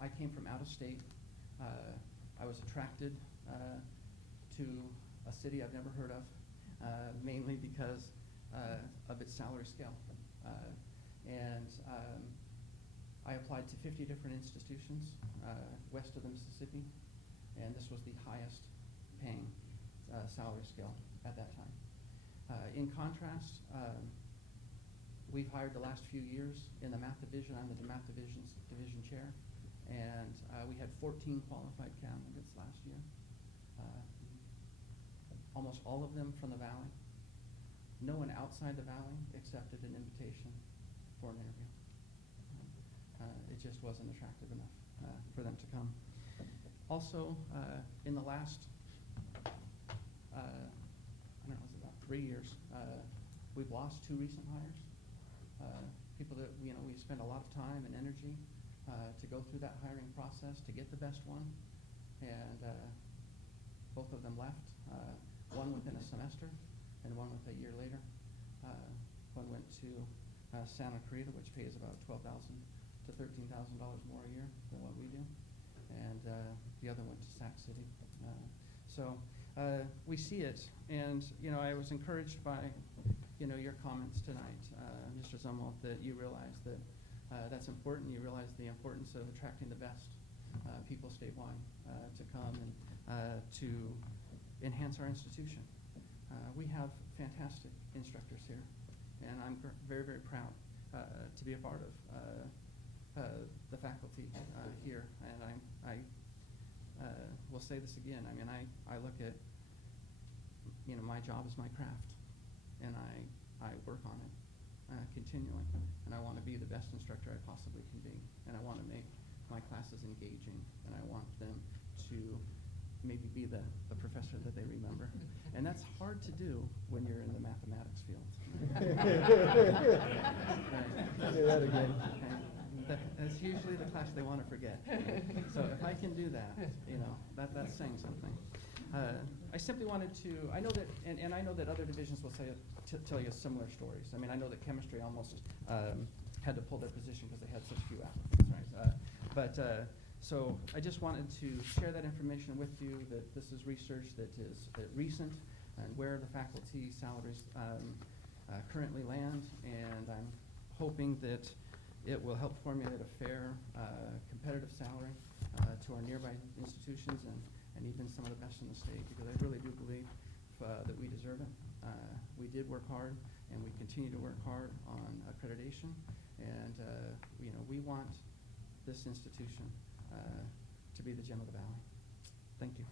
I came from out of state. I was attracted to a city I've never heard of, mainly because of its salary scale. I applied to 50 different institutions west of the Mississippi, and this was the highest paying salary scale at that time. In contrast, we've hired the last few years in the math division. I'm the math division chair, and we had 14 qualified candidates last year. Almost all of them from the Valley. No one outside the Valley accepted an invitation for an interview. It just wasn't attractive enough for them to come. Also, in the last, I don't know, it was about 3 years, we've lost 2 recent hires. People that, we spend a lot of time and energy to go through that hiring process to get the best one, and both of them left. One within a semester, and one with a year later. One went to Santa Clarita, which pays about $12,000 to $13,000 more a year than what we do, and the other went to Sac City. So we see it, and I was encouraged by your comments tonight, Mr. Zumwalt, that you realize that that's important. You realize the importance of attracting the best people statewide to come and to enhance our institution. We have fantastic instructors here, and I'm very, very proud to be a part of the faculty here. And I will say this again. I mean, I look at my job as my craft, and I work on it continually, and I want to be the best instructor I possibly can be, and I want to make my classes engaging, and I want them to maybe be the professor that they remember. And that's hard to do when you're in the mathematics field. Say that again. That's usually the class they want to forget. So if I can do that, that's saying something. I simply wanted to, I know that, and I know that other divisions will tell you similar stories. I mean, I know that chemistry almost had to pull their position because they had such few applicants, right? So I just wanted to share that information with you, that this is research that is recent, and where the faculty salaries currently land, and I'm hoping that it will help formulate a fair, competitive salary to our nearby institutions and even some of the best in the state, because I really do believe that we deserve it. We did work hard, and we continue to work hard on accreditation, and we want this institution to be the gem of the Valley. Thank you.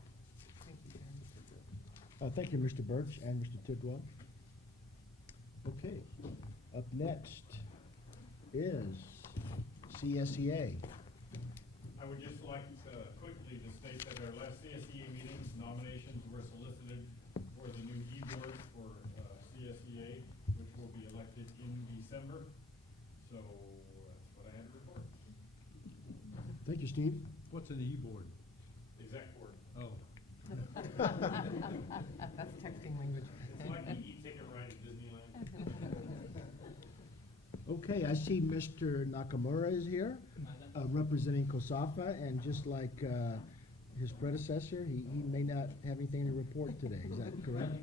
Thank you, Thank you, Mr. Birch and Mr. Tidwell. Okay, up next is CSEA. I would just like quickly to state that our last CSEA meetings, nominations were solicited for the new e-board for CSEA, which will be elected in December. So that's what I had to report. Thank you, Steve. What's an e-board? Exec board. Oh. That's texting language. It's like the e-ticket ride at Disneyland. Okay, I see Mr. Nakamura is here, representing COSAFA, and just like his predecessor, he may not have anything to report today. Is that correct?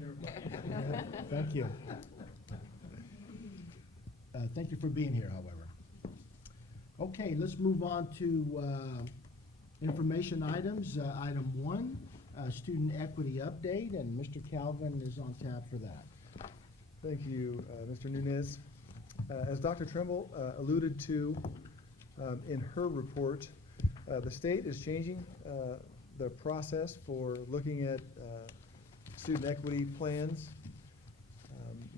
Thank you. Thank you for being here, however. Okay, let's move on to information items. Item 1, student equity update, and Mr. Calvin is on tap for that. Thank you, Mr. Nunez. As Dr. Trimble alluded to in her report, the state is changing the process for looking at student equity plans.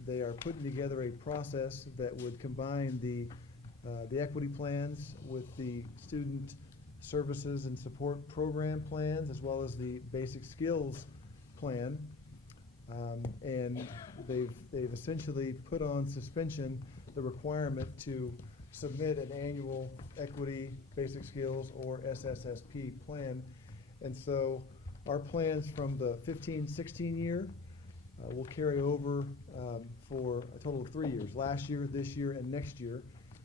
They are putting together a process that would combine the equity plans with the student services and support program plans, as well as the basic skills plan. And they've essentially put on suspension the requirement to submit an annual equity, basic skills, or SSSP plan. And so our plans from the 15-16 year will carry over for a total of 3 years, last year, this year, and next year.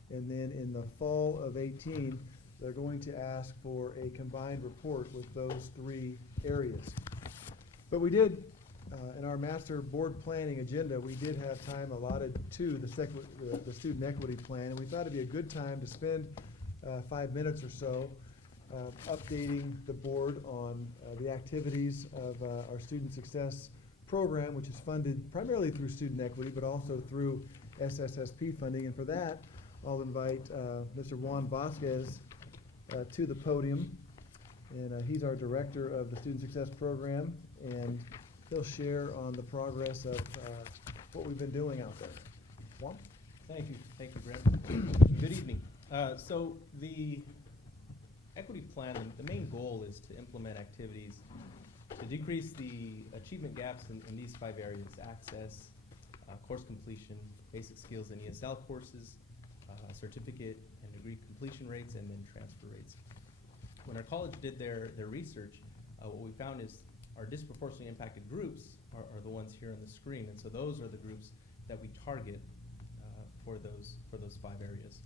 And then in the fall of 18, they're going to ask for a combined report with those 3 areas. But we did, in our master board planning agenda, we did have time allotted to the student equity plan, and we thought it'd be a good time to spend 5 minutes or so updating the board on the activities of our student success program, which is funded primarily through student equity, but also through SSSP funding. And for that, I'll invite Mr. Juan Vasquez to the podium. And he's our director of the Student Success Program, and he'll share on the progress of what we've been doing out there. Juan? Thank you, Brent. Good evening. So the equity plan, the main goal is to implement activities to decrease the achievement gaps in these 5 areas: access, course completion, basic skills and ESL courses, certificate and degree completion rates, and then transfer rates. When our college did their research, what we found is our disproportionately impacted groups are the ones here on the screen, and so those are the groups that we target for those 5 areas.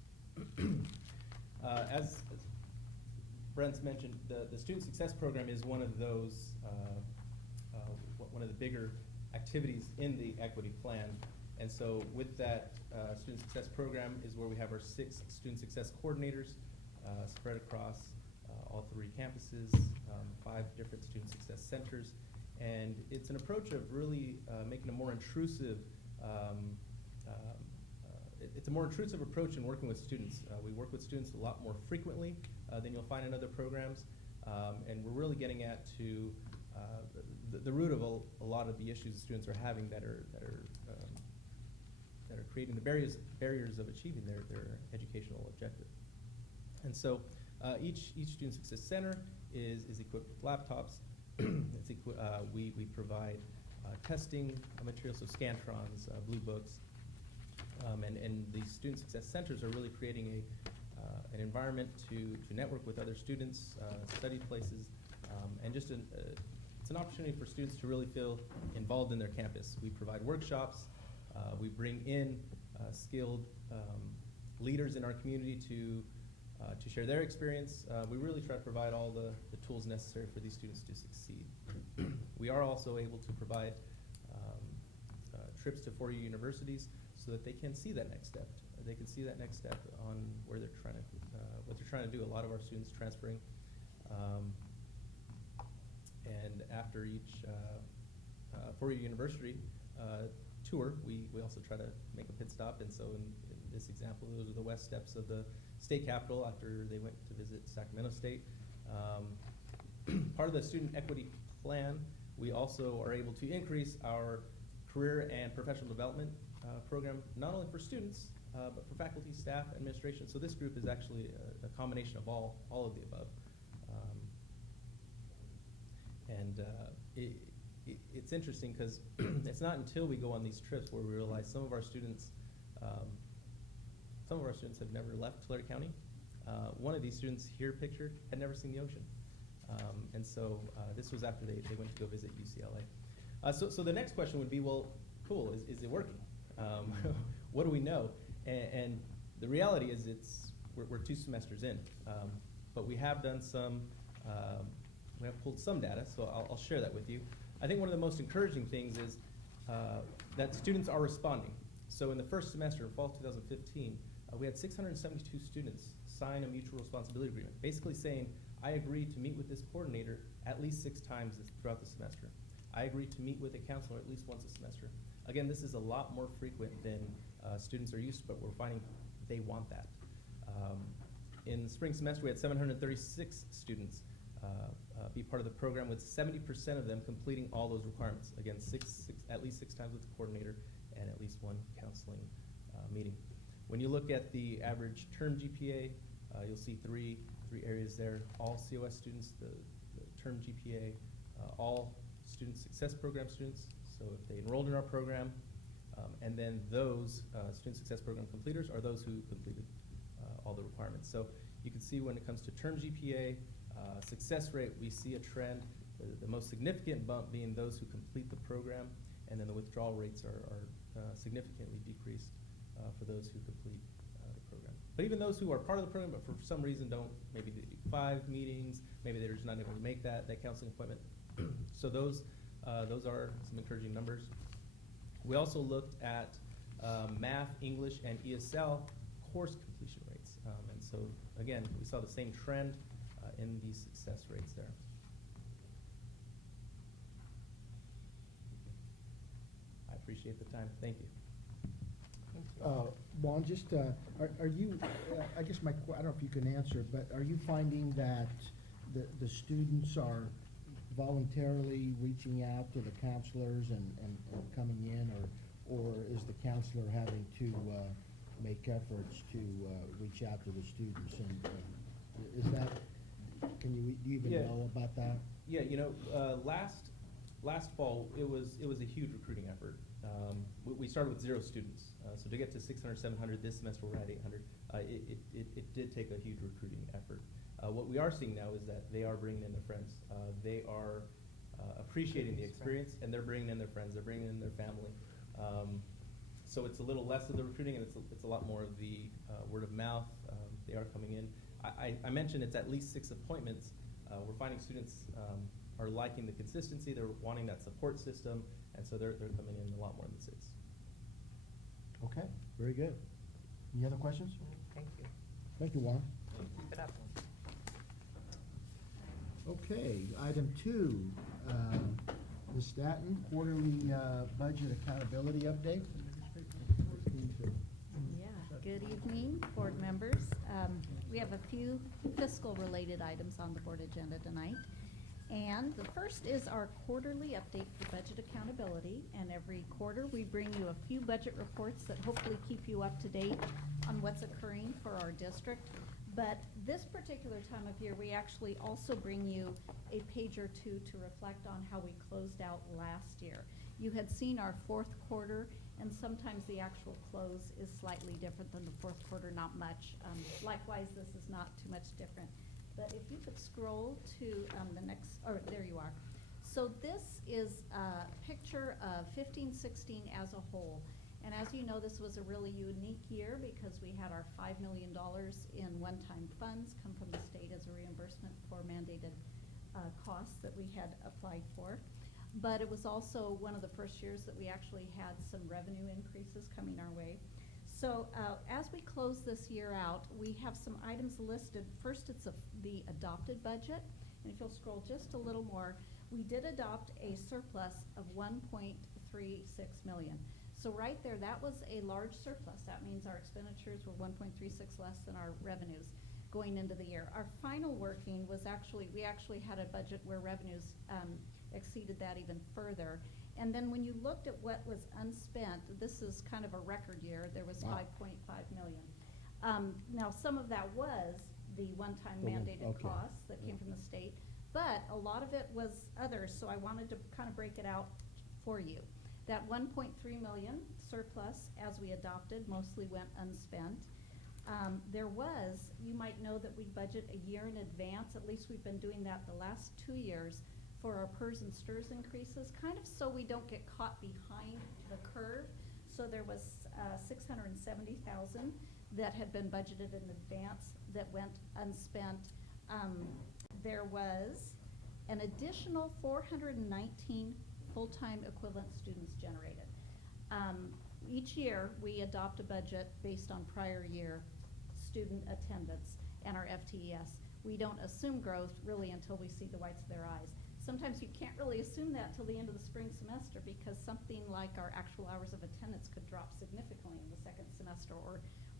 As Brent's mentioned, the Student Success Program is one of those, one of the bigger activities in the equity plan. And so with that Student Success Program is where we have our 6 Student Success Coordinators spread across all 3 campuses, 5 different Student Success Centers. And it's an approach of really making a more intrusive, it's a more intrusive approach in working with students. We work with students a lot more frequently than you'll find in other programs. And we're really getting at to the root of a lot of the issues students are having that are creating the barriers of achieving their educational objective. And so each Student Success Center is equipped with laptops. We provide testing materials, so Scantrons, Blue Books, and the Student Success Centers are really creating an environment to network with other students, study places, and just it's an opportunity for students to really feel involved in their campus. We provide workshops. We bring in skilled leaders in our community to share their experience. We really try to provide all the tools necessary for these students to succeed. We are also able to provide trips to 4-year universities so that they can see that next step. They can see that next step on where they're trying to, what they're trying to do. A lot of our students transferring, and after each 4-year university tour, we also try to make a pit stop. And so in this example, those are the west steps of the state capitol after they went to visit Sacramento State. Part of the student equity plan, we also are able to increase our career and professional development program, not only for students, but for faculty, staff, administration. So this group is actually a combination of all of the above. It's interesting because it's not until we go on these trips where we realize some of our students have never left Tulare County. One of these students here pictured had never seen the ocean. And so this was after they went to go visit UCLA. So the next question would be, well, cool, is it working? What do we know? And the reality is we're 2 semesters in, but we have done some, we have pulled some data, so I'll share that with you. I think one of the most encouraging things is that students are responding. So in the first semester, in fall 2015, we had 672 students sign a mutual responsibility agreement, basically saying, I agree to meet with this coordinator at least 6 times throughout the semester. I agree to meet with a counselor at least once a semester. Again, this is a lot more frequent than students are used to, but we're finding they want that. In the spring semester, we had 736 students be part of the program, with 70% of them completing all those requirements. Again, at least six times with the coordinator and at least one counseling meeting. When you look at the average term GPA, you'll see three areas there. All COS students, the term GPA, all student success program students, so if they enrolled in our program, and then those student success program completers are those who completed all the requirements. So you can see when it comes to term GPA, success rate, we see a trend, the most significant bump being those who complete the program, and then the withdrawal rates are significantly decreased for those who complete the program. But even those who are part of the program, but for some reason don't, maybe they do 5 meetings, maybe they're just not able to make that counseling appointment. So those are some encouraging numbers. We also looked at math, English, and ESL course completion rates. And so, again, we saw the same trend in these success rates there. I appreciate the time. Thank you. Juan, just, are you, I guess I don't know if you can answer, but are you finding that the students are voluntarily reaching out to the counselors and coming in, or is the counselor having to make efforts to reach out to the students? And is that, do you even know about that? Yeah, you know, last fall, it was a huge recruiting effort. We started with 0 students, so to get to 600, 700 this semester, we're at 800. It did take a huge recruiting effort. What we are seeing now is that they are bringing in their friends. They are appreciating the experience, and they're bringing in their friends. They're bringing in their family. So it's a little less of the recruiting, and it's a lot more of the word of mouth. They are coming in. I mentioned it's at least 6 appointments. We're finding students are liking the consistency. They're wanting that support system, and so they're coming in a lot more than 6. Okay, very good. Any other questions? Thank you. Thank you, Juan. Keep it up. Okay, item 2, Ms. Staton, quarterly budget accountability update. Yeah, good evening, board members. We have a few fiscal-related items on the board agenda tonight. And the first is our quarterly update for budget accountability. And every quarter, we bring you a few budget reports that hopefully keep you up to date on what's occurring for our district. But this particular time of year, we actually also bring you a page or two to reflect on how we closed out last year. You had seen our 4th quarter, and sometimes the actual close is slightly different than the 4th quarter, not much. Likewise, this is not too much different. But if you could scroll to the next, or there you are. So this is a picture of 15-16 as a whole. And as you know, this was a really unique year because we had our $5 million in one-time funds come from the state as a reimbursement for mandated costs that we had applied for. But it was also one of the first years that we actually had some revenue increases coming our way. So as we close this year out, we have some items listed. First, it's the adopted budget. And if you'll scroll just a little more, we did adopt a surplus of $1.36 million. So right there, that was a large surplus. That means our expenditures were 1.36 less than our revenues going into the year. Our final working was we actually had a budget where revenues exceeded that even further. And then when you looked at what was unspent, this is kind of a record year. There was 5.5 million. Now, some of that was the one-time mandated costs that came from the state, but a lot of it was others, so I wanted to kind of break it out for you. That 1.3 million surplus, as we adopted, mostly went unspent. There was, you might know that we budget a year in advance, at least we've been doing that the last 2 years, for our PERS and STRS increases, kind of so we don't get caught behind the curve. So there was 670,000 that had been budgeted in advance that went unspent. There was an additional 419 full-time equivalent students generated. Each year, we adopt a budget based on prior year student attendance and our FTES. We don't assume growth really until we see the whites of their eyes. sometimes you can't really assume that till the end of the spring semester, because something like our actual hours of attendance could drop significantly in the second semester,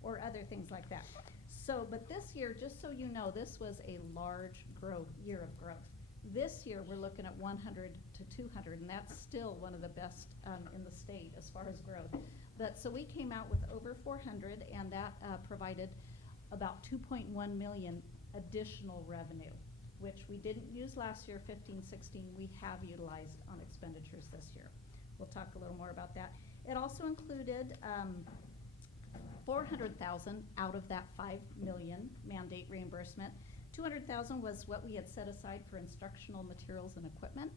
or other things like that. So, but this year, just so you know, this was a large year of growth. This year, we're looking at 100 to 200, and that's still one of the best in the state as far as growth. But, so we came out with over 400, and that provided about 2.1 million additional revenue, which we didn't use last year, 15-16, we have utilized on expenditures this year. We'll talk a little more about that. It also included 400,000 out of that 5 million mandate reimbursement. 200,000 was what we had set aside for instructional materials and equipment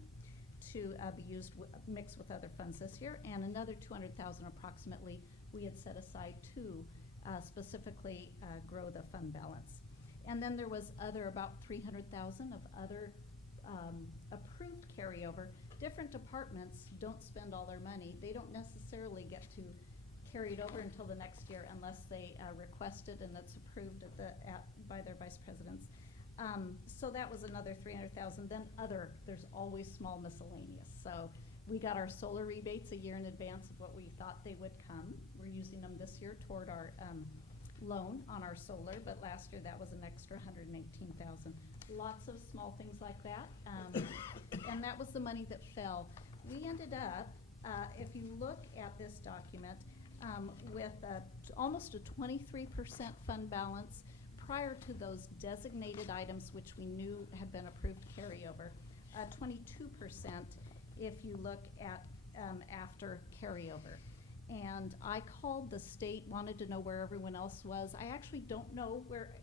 to be used mixed with other funds this year, and another 200,000 approximately we had set aside to specifically grow the fund balance. And then there was about 300,000 of other approved carryover. Different departments don't spend all their money. They don't necessarily get to carry it over until the next year unless they request it and that's approved by their vice presidents. So that was another 300,000. Then there's always small miscellaneous. So we got our solar rebates a year in advance of what we thought they would come. We're using them this year toward our loan on our solar, but last year that was an extra 118,000. Lots of small things like that, and that was the money that fell. We ended up, if you look at this document, with almost a 23% fund balance prior to those designated items which we knew had been approved carryover, 22% if you look at after carryover. And I called the state, wanted to know where everyone else was. I actually don't know where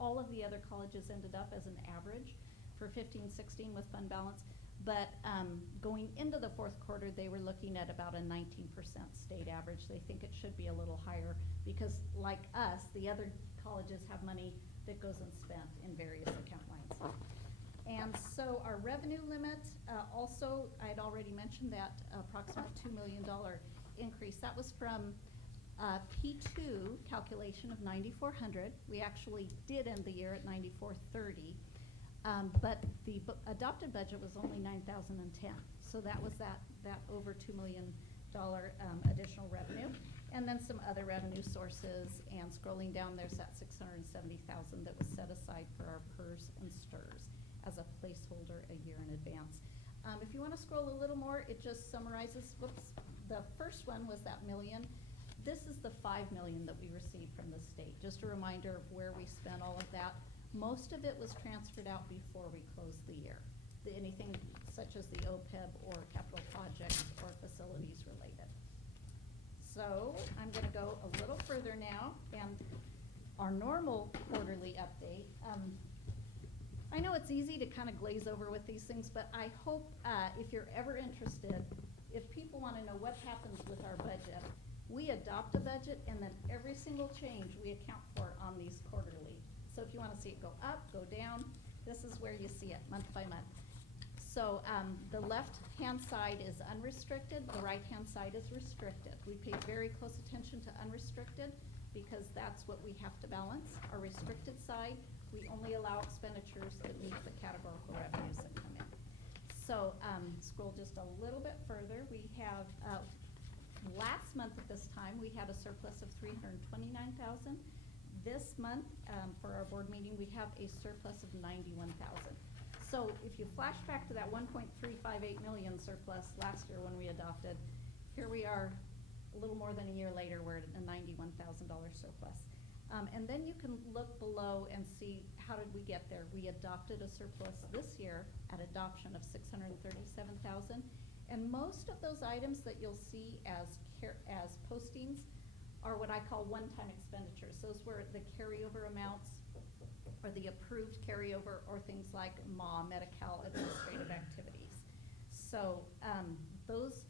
all of the other colleges ended up as an average for 15-16 with fund balance. But going into the fourth quarter, they were looking at about a 19% state average. They think it should be a little higher because, like us, the other colleges have money that goes unspent in various account lines. And so our revenue limit, also, I had already mentioned that approximate $2 million increase. That was from P2 calculation of 9,400. We actually did end the year at 9,430. But the adopted budget was only 9,010. So that was that over $2 million additional revenue. And then some other revenue sources, and scrolling down, there's that 670,000 that was set aside for our PERS and STIRS as a placeholder a year in advance. If you want to scroll a little more, it just summarizes, the first one was that million. This is the 5 million that we received from the state. Just a reminder of where we spent all of that. Most of it was transferred out before we closed the year. Anything such as the OPEB or capital projects or facilities related. So I'm going to go a little further now, and our normal quarterly update. I know it's easy to kind of glaze over with these things, but I hope if you're ever interested, if people want to know what happens with our budget, we adopt a budget and then every single change we account for on these quarterly. So if you want to see it go up, go down, this is where you see it month by month. So the left-hand side is unrestricted, the right-hand side is restricted. We pay very close attention to unrestricted because that's what we have to balance. Our restricted side, we only allow expenditures that meet the categorical revenues that come in. So scroll just a little bit further. We have, last month at this time, we had a surplus of $329,000. This month, for our board meeting, we have a surplus of $91,000. So if you flash back to that 1.358 million surplus last year when we adopted, here we are a little more than a year later, we're at a $91,000 surplus. And then you can look below and see how did we get there. We adopted a surplus this year at adoption of $637,000. And most of those items that you'll see as postings are what I call one-time expenditures. Those were the carryover amounts or the approved carryover or things like Medi-Cal administrative activities. So those,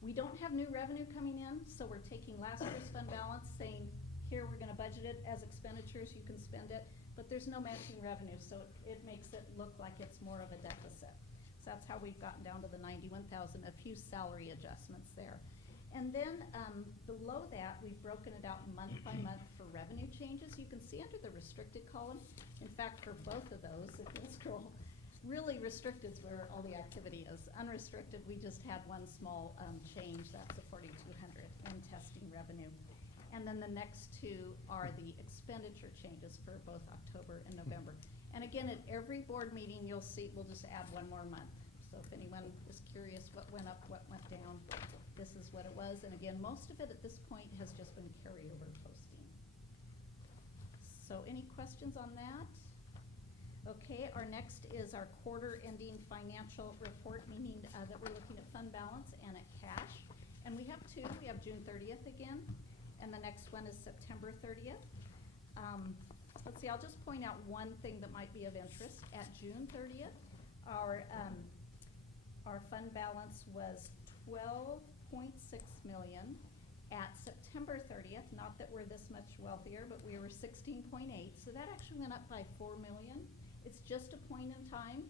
we don't have new revenue coming in, so we're taking last year's fund balance, saying, here we're gonna budget it as expenditures, you can spend it, but there's no matching revenue, so it makes it look like it's more of a deficit. So that's how we've gotten down to the 91,000, a few salary adjustments there. And then below that, we've broken it out month by month for revenue changes. You can see under the restricted column, in fact, for both of those, if you'll scroll, Really restricted is where all the activity is. Unrestricted, we just had one small change, that's the 4,200 in testing revenue. And then the next two are the expenditure changes for both October and November. And again, at every board meeting, you'll see, we'll just add one more month. So if anyone is curious what went up, what went down, this is what it was. And again, most of it at this point has just been carryover posting. So any questions on that? Okay, our next is our quarter-ending financial report, meaning that we're looking at fund balance and at cash. And we have two. We have June 30th again, and the next one is September 30th. Let's see, I'll just point out one thing that might be of interest. At June 30th, our fund balance was $12.6 million. At September 30th, not that we're this much wealthier, but we were 16.8, so that actually went up by $4 million. It's just a point in time.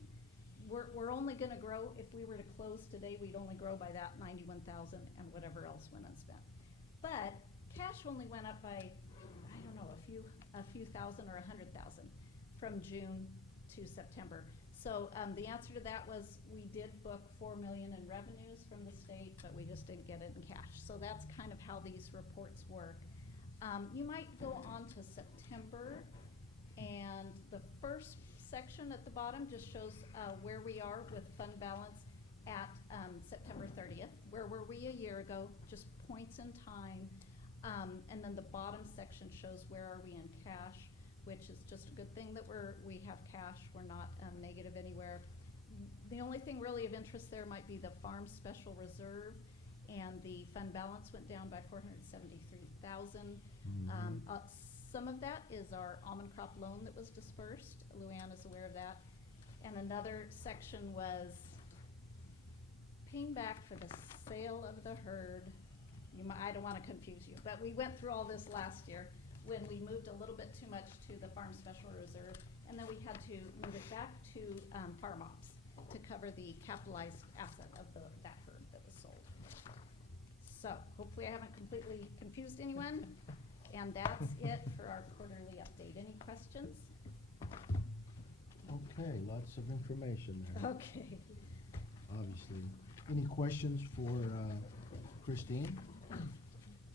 We're only gonna grow, if we were to close today, we'd only grow by that 91,000 and whatever else went unspent. But cash only went up by, I don't know, a few thousand or 100,000 from June to September. So the answer to that was we did book $4 million in revenues from the state, but we just didn't get it in cash. So that's kind of how these reports work. You might go on to September, and the first section at the bottom just shows where we are with fund balance at September 30th. Where were we a year ago? Just points in time. And then the bottom section shows where are we in cash, which is just a good thing that we have cash. We're not negative anywhere. The only thing really of interest there might be the farm special reserve, and the fund balance went down by $473,000. Some of that is our almond crop loan that was dispersed. Luann is aware of that. And another section was paying back for the sale of the herd. I don't want to confuse you, but we went through all this last year when we moved a little bit too much to the farm special reserve, and then we had to move it back to farm ops to cover the capitalized asset of that herd that was sold. So hopefully I haven't completely confused anyone. And that's it for our quarterly update. Any questions? Okay, lots of information there. Okay. Obviously. Any questions for Christine?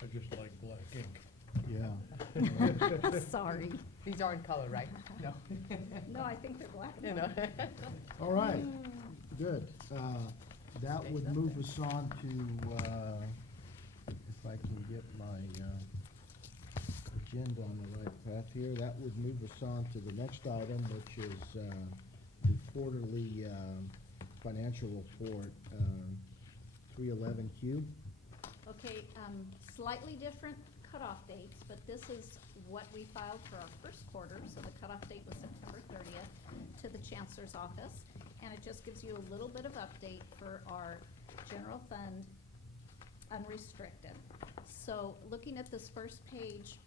I just like black ink. Yeah. Sorry. These are in color, right? No. No, I think they're black You and know. white. All right, good. That would move us on to, if I can get my agenda on the right path here, that would move us on to the next item, which is the quarterly financial report, 311Q. Okay, slightly different cutoff dates, but this is what we filed for our first quarter. So the cutoff date was September 30th to the Chancellor's office. And it just gives you a little bit of update for our general fund unrestricted. So looking at this first page,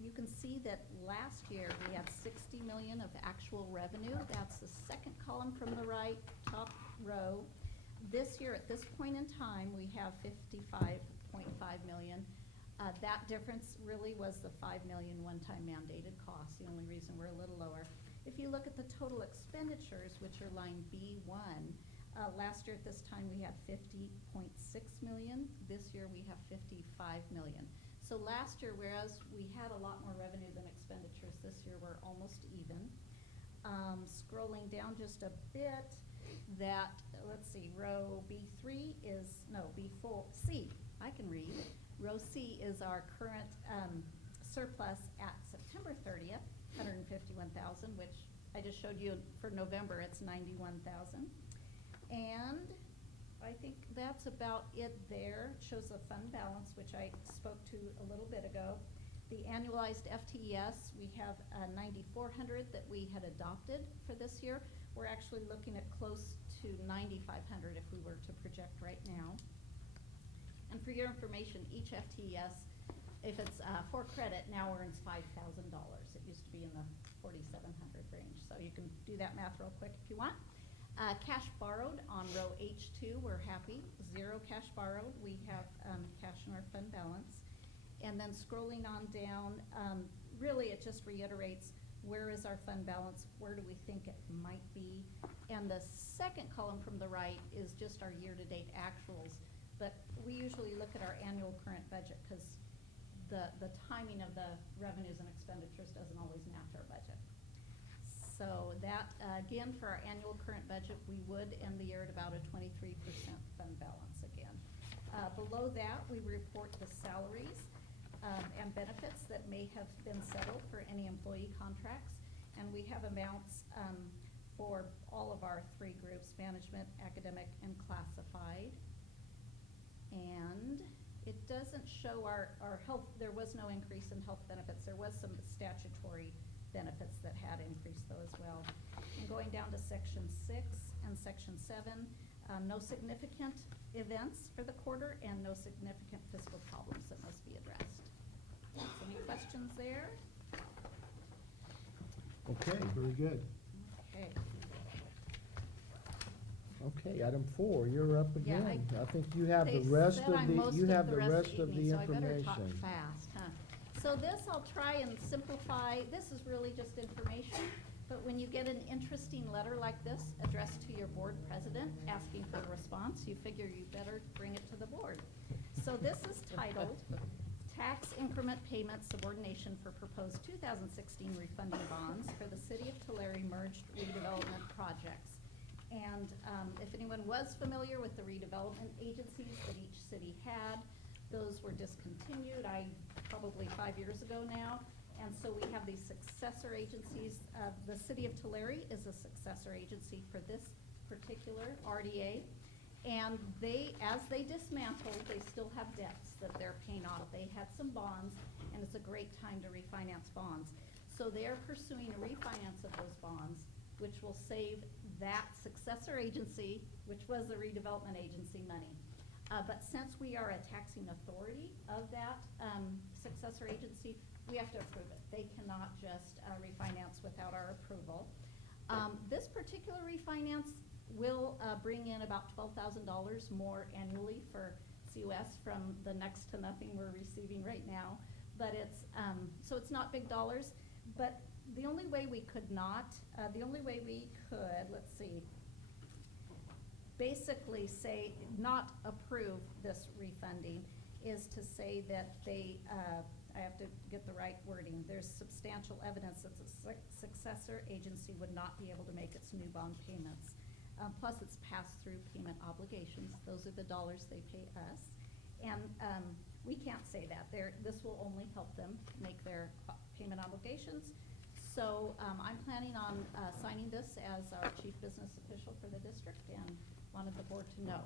you can see that last year we had 60 million of actual revenue. That's the second column from the right, top row. This year, at this point in time, we have 55.5 million. That difference really was the 5 million one-time mandated costs, the only reason we're a little lower. If you look at the total expenditures, which are line B1, last year at this time we had 50.6 million. This year we have 55 million. So last year, whereas we had a lot more revenue than expenditures, this year we're almost even. Scrolling down just a bit, that, let's see, row B3 is, no, B4, C, I can read. Row C is our current surplus at September 30th, 151,000, which I just showed you for November, it's 91,000. And I think that's about it there. It shows the fund balance, which I spoke to a little bit ago. The annualized FTES, we have 9,400 that we had adopted for this year. We're actually looking at close to 9,500 if we were to project right now. And for your information, each FTES, if it's for credit, now earns $5,000. It used to be in the 4,700 range. So you can do that math real quick if you want. Cash borrowed on row H2, we're happy. 0 cash borrowed. We have cash in our fund balance. And then scrolling on down, really it just reiterates where is our fund balance, where do we think it might be? And the second column from the right is just our year-to-date actuals. But we usually look at our annual current budget because the timing of the revenues and expenditures doesn't always match our budget. So that, again, for our annual current budget, we would end the year at about a 23% fund balance again. Below that, we report the salaries and benefits that may have been settled for any employee contracts. And we have amounts for all of our three groups, management, academic, and classified. And it doesn't show our health, there was no increase in health benefits. There was some statutory benefits that had increased though as well. And going down to section 6 and section 7, no significant events for the quarter and no significant fiscal problems that must be addressed. So any questions there? Okay, very good. Okay. Okay, item 4, you're up Yeah, again. I think you have the They rest said of I'm the, most you have the rest of the evening, so I better talk information. fast, huh? So this I'll try and simplify. This is really just information, but when you get an interesting letter like this addressed to your board president asking for a response, you figure you better bring it to the board. So this is titled Tax Increment Payment Subordination for Proposed 2016 Refunding Bonds for the City of Tulare Merged Redevelopment Projects. And if anyone was familiar with the redevelopment agencies that each city had, those were discontinued, probably 5 years ago now. And so we have these successor agencies. The City of Tulare is a successor agency for this particular RDA. And as they dismantled, they still have debts that they're paying off. They had some bonds, and it's a great time to refinance bonds. So they're pursuing a refinance of those bonds, which will save that successor agency, which was the redevelopment agency, money. But since we are a taxing authority of that successor agency, we have to approve it. They cannot just refinance without our approval. This particular refinance will bring in about $12,000 more annually for COS from the next to nothing we're receiving right now. But so it's not big dollars, but the only way we could, let's see, basically say not approve this refunding is to say that I have to get the right wording. There's substantial evidence that the successor agency would not be able to make its new bond payments. Plus it's pass-through payment obligations. Those are the dollars they pay us. And we can't say that. This will only help them make their payment obligations. So I'm planning on signing this as our chief business official for the district and wanted the board to know.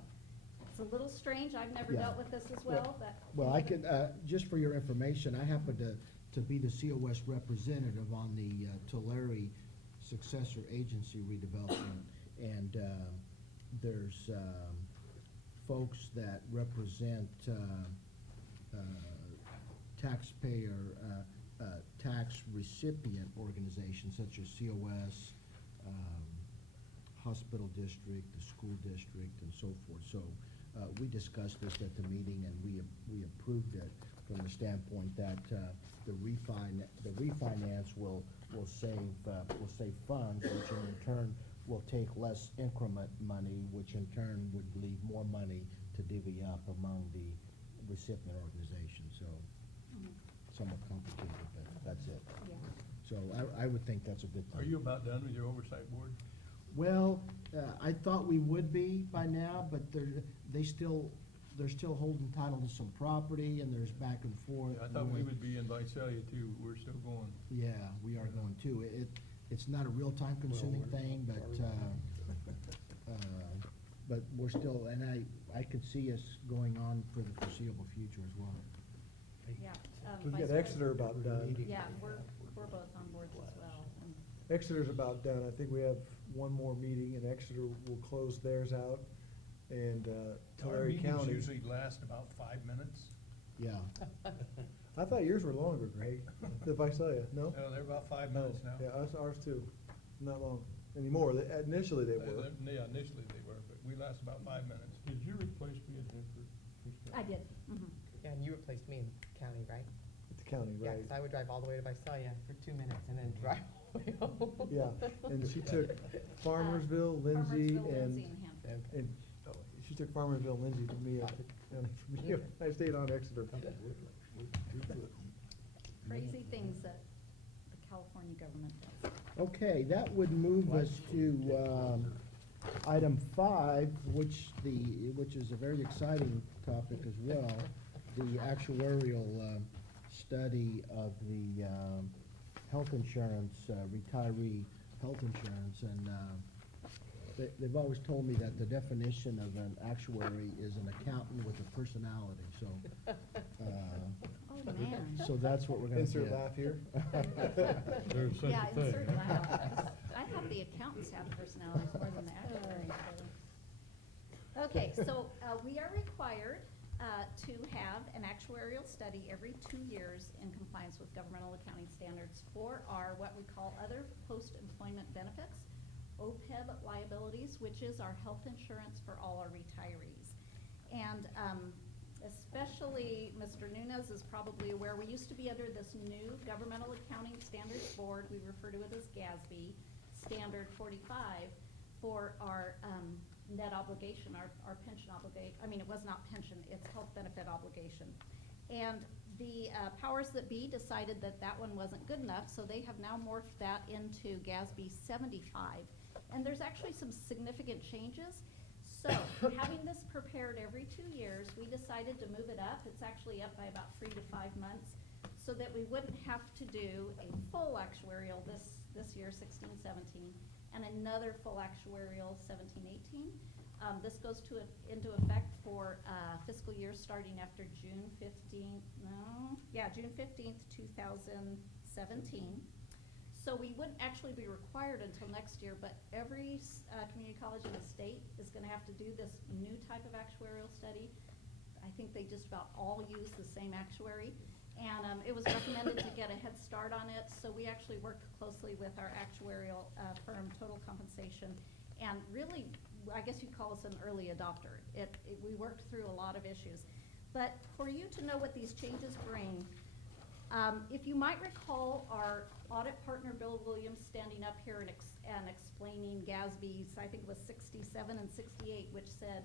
It's a little strange. I've never Yeah. dealt with this as well, but. Well, I could, just for your information, I happen to be the COS representative on the Tulare Successor Agency redevelopment. And there's folks that represent taxpayer, tax recipient organizations such as COS, hospital district, the school district, and so forth. So we discussed this at the meeting, and we approved it from the standpoint that the refinance will save funds, which in turn will take less increment money, which in turn would leave more money to divvy up among the recipient organizations. So somewhat complicated, but that's it. Yeah. So I would think that's a good thing. Are you about done with your oversight board? Well, I thought we would be by now, but they're still holding title to some property, and there's back and forth. I thought we would be in Visalia too. We're still going. Yeah, we are going too. It's not a real time-consuming thing, but we're still, and I could see us going on for the foreseeable future as well. Yeah. We've Vice got President. Exeter about done. Yeah, we're both on boards as well. And Exeter's about done. I think we have one more meeting, and Exeter will close theirs out, and Our Tulare meetings County. usually last about 5 minutes. Yeah. I thought yours were longer, Greg, the Visalia, no? No, they're about 5 No. minutes now. Yeah, ours too, not long anymore. Initially they were. Yeah, initially they were, but we last about 5 minutes. Did you replace me in Hanford? I did. Mhm. Yeah, and you replaced me in county, right? At the county, Yeah, right? 'cause I would drive all the way to Visalia for 2 minutes and then drive all Yeah, and she took Farmersville, Lindsay, Farmersville, and, Lindsay, and Hampton. and she took Farmersville, Lindsay from me, from you. I stayed on Exeter. Crazy things that the California government does. Okay, that would move us to item 5, which is a very exciting topic as well, the actuarial study of the health insurance, retiree health insurance. And they've always told me that the definition of an actuary is an accountant with a personality, so. Oh, man. So that's what we're gonna do. Insert laugh here. There's such Yeah, a thing. insert laugh. I thought the accountants have personalities more than the actuaries. Okay, so we are required to have an actuarial study every 2 years in compliance with governmental accounting standards for our, what we call other post-employment benefits, OPEB liabilities, which is our health insurance for all our retirees. And especially Mr. Nunez is probably aware, we used to be under this new Governmental Accounting Standards Board, we refer to it as GASB, Standard 45, for our net obligation, our pension obligation. I mean, it was not pension, it's health benefit obligation. And the powers that be decided that that one wasn't good enough, so they have now morphed that into GASB 75. And there's actually some significant changes. So, having this prepared every 2 years, we decided to move it up. It's actually up by about 3 to 5 months, so that we wouldn't have to do a full actuarial this year, 16-17, and another full actuarial 17-18. This goes into effect for fiscal year starting after June 15th, June 15th, 2017. So we wouldn't actually be required until next year, but every community college in the state is gonna have to do this new type of actuarial study. I think they just about all use the same actuary. And it was recommended to get a head start on it, so we actually worked closely with our actuarial firm, Total Compensation, and really, I guess you'd call us an early adopter. We worked through a lot of issues. But for you to know what these changes bring, if you might recall our audit partner, Bill Williams, standing up here and explaining GASB's, I think it was 67 and 68, which said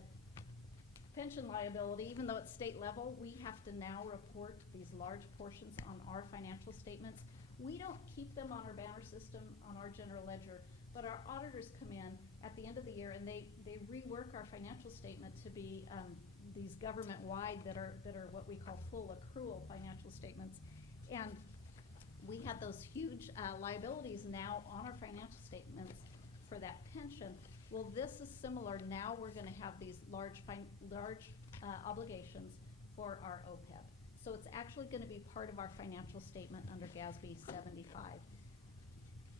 pension liability, even though it's state level, we have to now report these large portions on our financial statements. We don't keep them on our banner system, on our general ledger, but our auditors come in at the end of the year and they rework our financial statement to be these government-wide that are what we call full accrual financial statements. And we had those huge liabilities now on our financial statements for that pension. Well, this is similar. Now we're going to have these large obligations for our OPEB. So it's actually going to be part of our financial statement under GASB 75.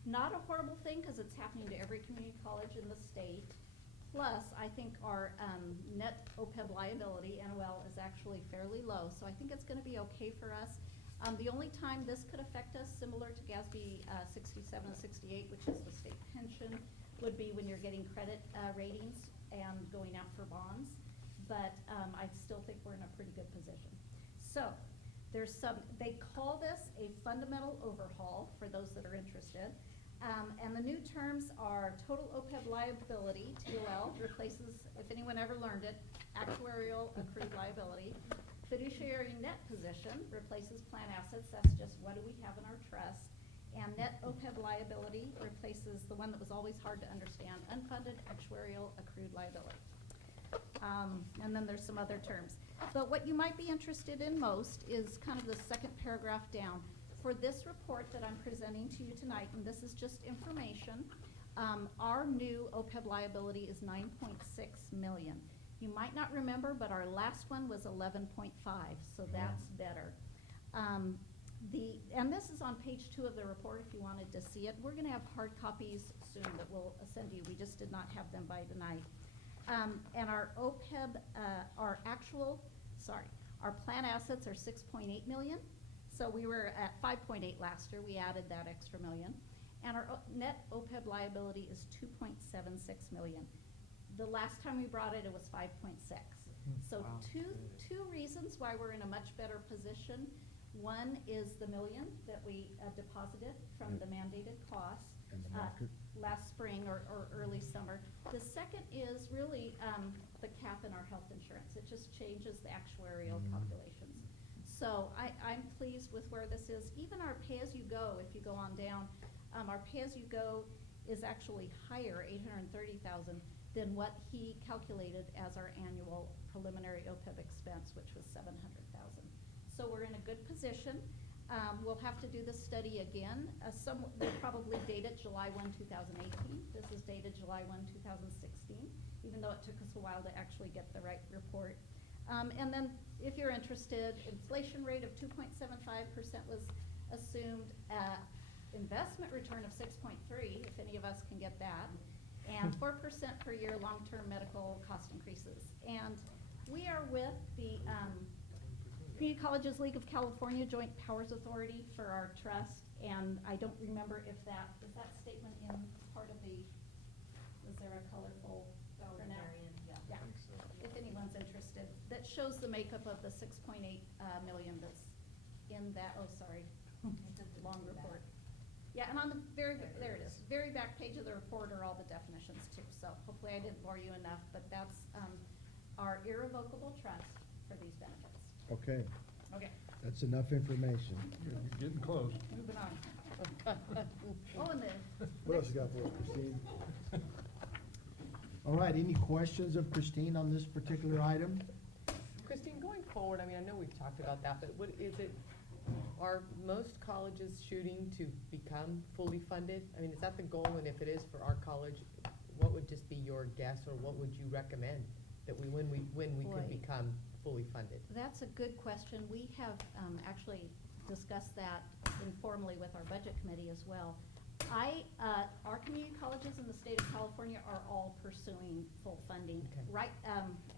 Not a horrible thing because it's happening to every community college in the state. Plus, I think our net OPEB liability, NOL, is actually fairly low. So I think it's going to be okay for us. The only time this could affect us, similar to GASB 67 and 68, which is the state pension, would be when you're getting credit ratings and going out for bonds. But I still think we're in a pretty good position. So there's they call this a fundamental overhaul for those that are interested. And the new terms are total OPEB liability, TOL, replaces, if anyone ever learned it, actuarial accrued liability. Fiduciary net position replaces plan assets, that's just what do we have in our trust. And net OPEB liability replaces the one that was always hard to understand, unfunded actuarial accrued liability. And then there's some other terms. But what you might be interested in most is kind of the second paragraph down. For this report that I'm presenting to you tonight, and this is just information, our new OPEB liability is $9.6 million. You might not remember, but our last one was 11.5, so that's better. And this is on page 2 of the report if you wanted to see it. We're going to have hard copies soon that we'll send to you. We just did not have them by tonight. And our OPEB, our plan assets are 6.8 million. So we were at 5.8 last year. We added that extra million. And our net OPEB liability is 2.76 million. The last time we brought it, it was 5.6. So Wow. two reasons why we're in a much better position. One is the million that we deposited from the mandated costs. And the market. Last spring or early summer. The second is really the cap in our health insurance. It just changes the actuarial calculations. So I'm pleased with where this is. Even our pay-as-you-go, if you go on down, our pay-as-you-go is actually higher, $830,000, than what he calculated as our annual preliminary OPEB expense, which was $700,000. So we're in a good position. We'll have to do this study again. They'll probably date it July 1, 2018. This is dated July 1, 2016, even though it took us a while to actually get the right report. And then, if you're interested, inflation rate of 2.75% was assumed. Investment return of 6.3%, if any of us can get that, and 4% per year long-term medical cost increases. And we are with the Community Colleges League of California Joint Powers Authority for our trust, and I don't remember if is that statement in part of the, was there a colorful printout? Yeah. If anyone's interested, that shows the makeup of the 6.8 million that's in that, oh, sorry, long report. Yeah, and on the there it is, very back page of the report are all the definitions too, so hopefully I didn't bore you enough, but that's our irrevocable trust for these benefits. Okay, Okay, that's enough information. You're getting close. moving on. Oh, and the What else you got for us, Christine? All right, any questions of Christine on this particular item? Christine, going forward, I mean, I know we've talked about that, but are most colleges shooting to become fully funded? I mean, is that the goal? And if it is for our college, what would just be your guess, or what would you recommend that when we Boy. could become fully funded? That's a good question. We have actually discussed that informally with our budget committee as well. Our community colleges in the state of California are all pursuing full funding. Okay. Right,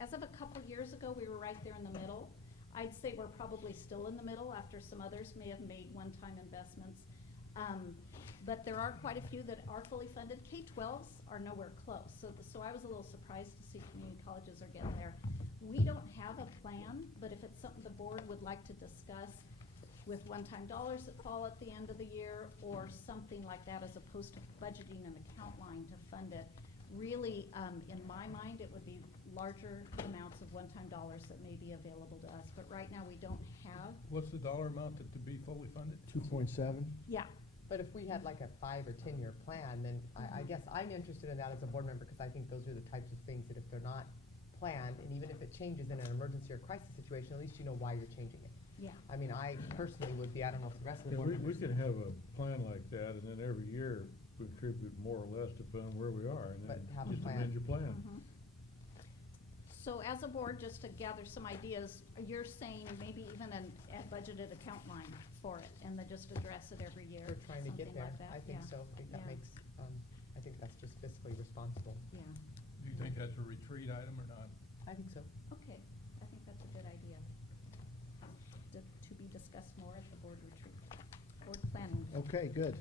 as of a couple years ago, we were right there in the middle. I'd say we're probably still in the middle after some others may have made one-time investments. But there are quite a few that are fully funded. K-12s are nowhere close. So I was a little surprised to see community colleges are getting there. We don't have a plan, but if it's something the board would like to discuss with one-time dollars that fall at the end of the year or something like that, as opposed to budgeting an account line to fund it, really, in my mind, it would be larger amounts of one-time dollars that may be available to us. But right now, we don't have. What's the dollar amount to be fully funded? 2.7? Yeah. But if we had like a 5 or 10 year plan, then I guess I'm interested in that as a board member, because I think those are the types of things that if they're not planned, and even if it changes in an emergency or crisis situation, at least you know why you're changing it. Yeah. I mean, I personally would be, I don't know if the rest of the Yeah, board we members. could have a plan like that, and then every year contribute more or less depending on where we are, and But then have a just plan. amend your plan. Mhm. So as a board, just to gather some ideas, you're saying maybe even a budgeted account line for it, and then just address it every year, We're trying to get something there. like that? I think Yeah. so. I think that Yeah. makes, I think that's just fiscally responsible. Yeah, Do you think that's a retreat item or not? I think so. okay, I think that's a good idea. To be discussed more at the board retreat, board planning. Okay, good.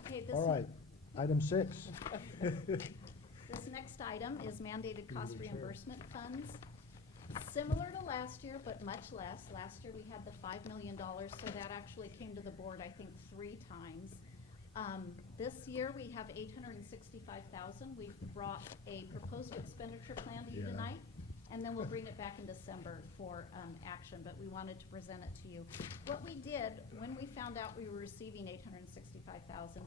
Okay, this. All right, item 6. This next item is mandated cost reimbursement funds. Similar to last year, but much less. Last year, we had the $5 million, so that actually came to the board, I think, 3 times. This year, we have $865,000. We've brought a proposed expenditure plan to you Yeah. tonight, and then we'll bring it back in December for action, but we wanted to present it to you. What we did, when we found out we were receiving $865,000,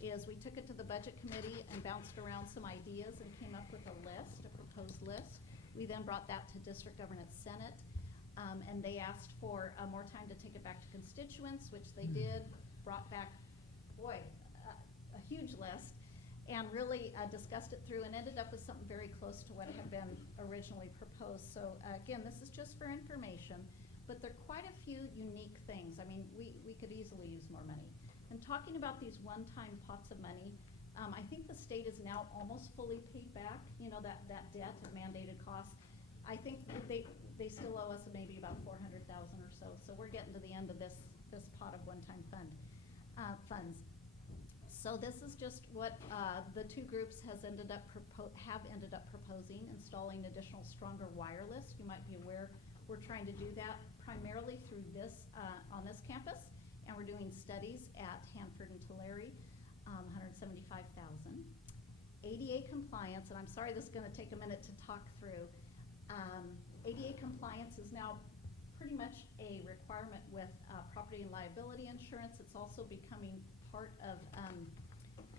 is we took it to the budget committee and bounced around some ideas and came up with a list, a proposed list. We then brought that to District Governance Senate, and they asked for more time to take it back to constituents, which they did, brought back, boy, a huge list, and really discussed it through and ended up with something very close to what had been originally proposed. So again, this is just for information, but there are quite a few unique things. I mean, we could easily use more money. And talking about these one-time pots of money, I think the state is now almost fully paid back, you know, that debt of mandated costs. I think that they still owe us maybe about $400,000 or so. So we're getting to the end of this pot of one-time funds. So this is just what the two groups have ended up proposing, installing additional stronger wireless. You might be aware we're trying to do that primarily through this, on this campus, and we're doing studies at Hanford and Tulare, 175,000. ADA compliance, and I'm sorry this is gonna take a minute to talk through. ADA compliance is now pretty much a requirement with property and liability insurance. It's also becoming part of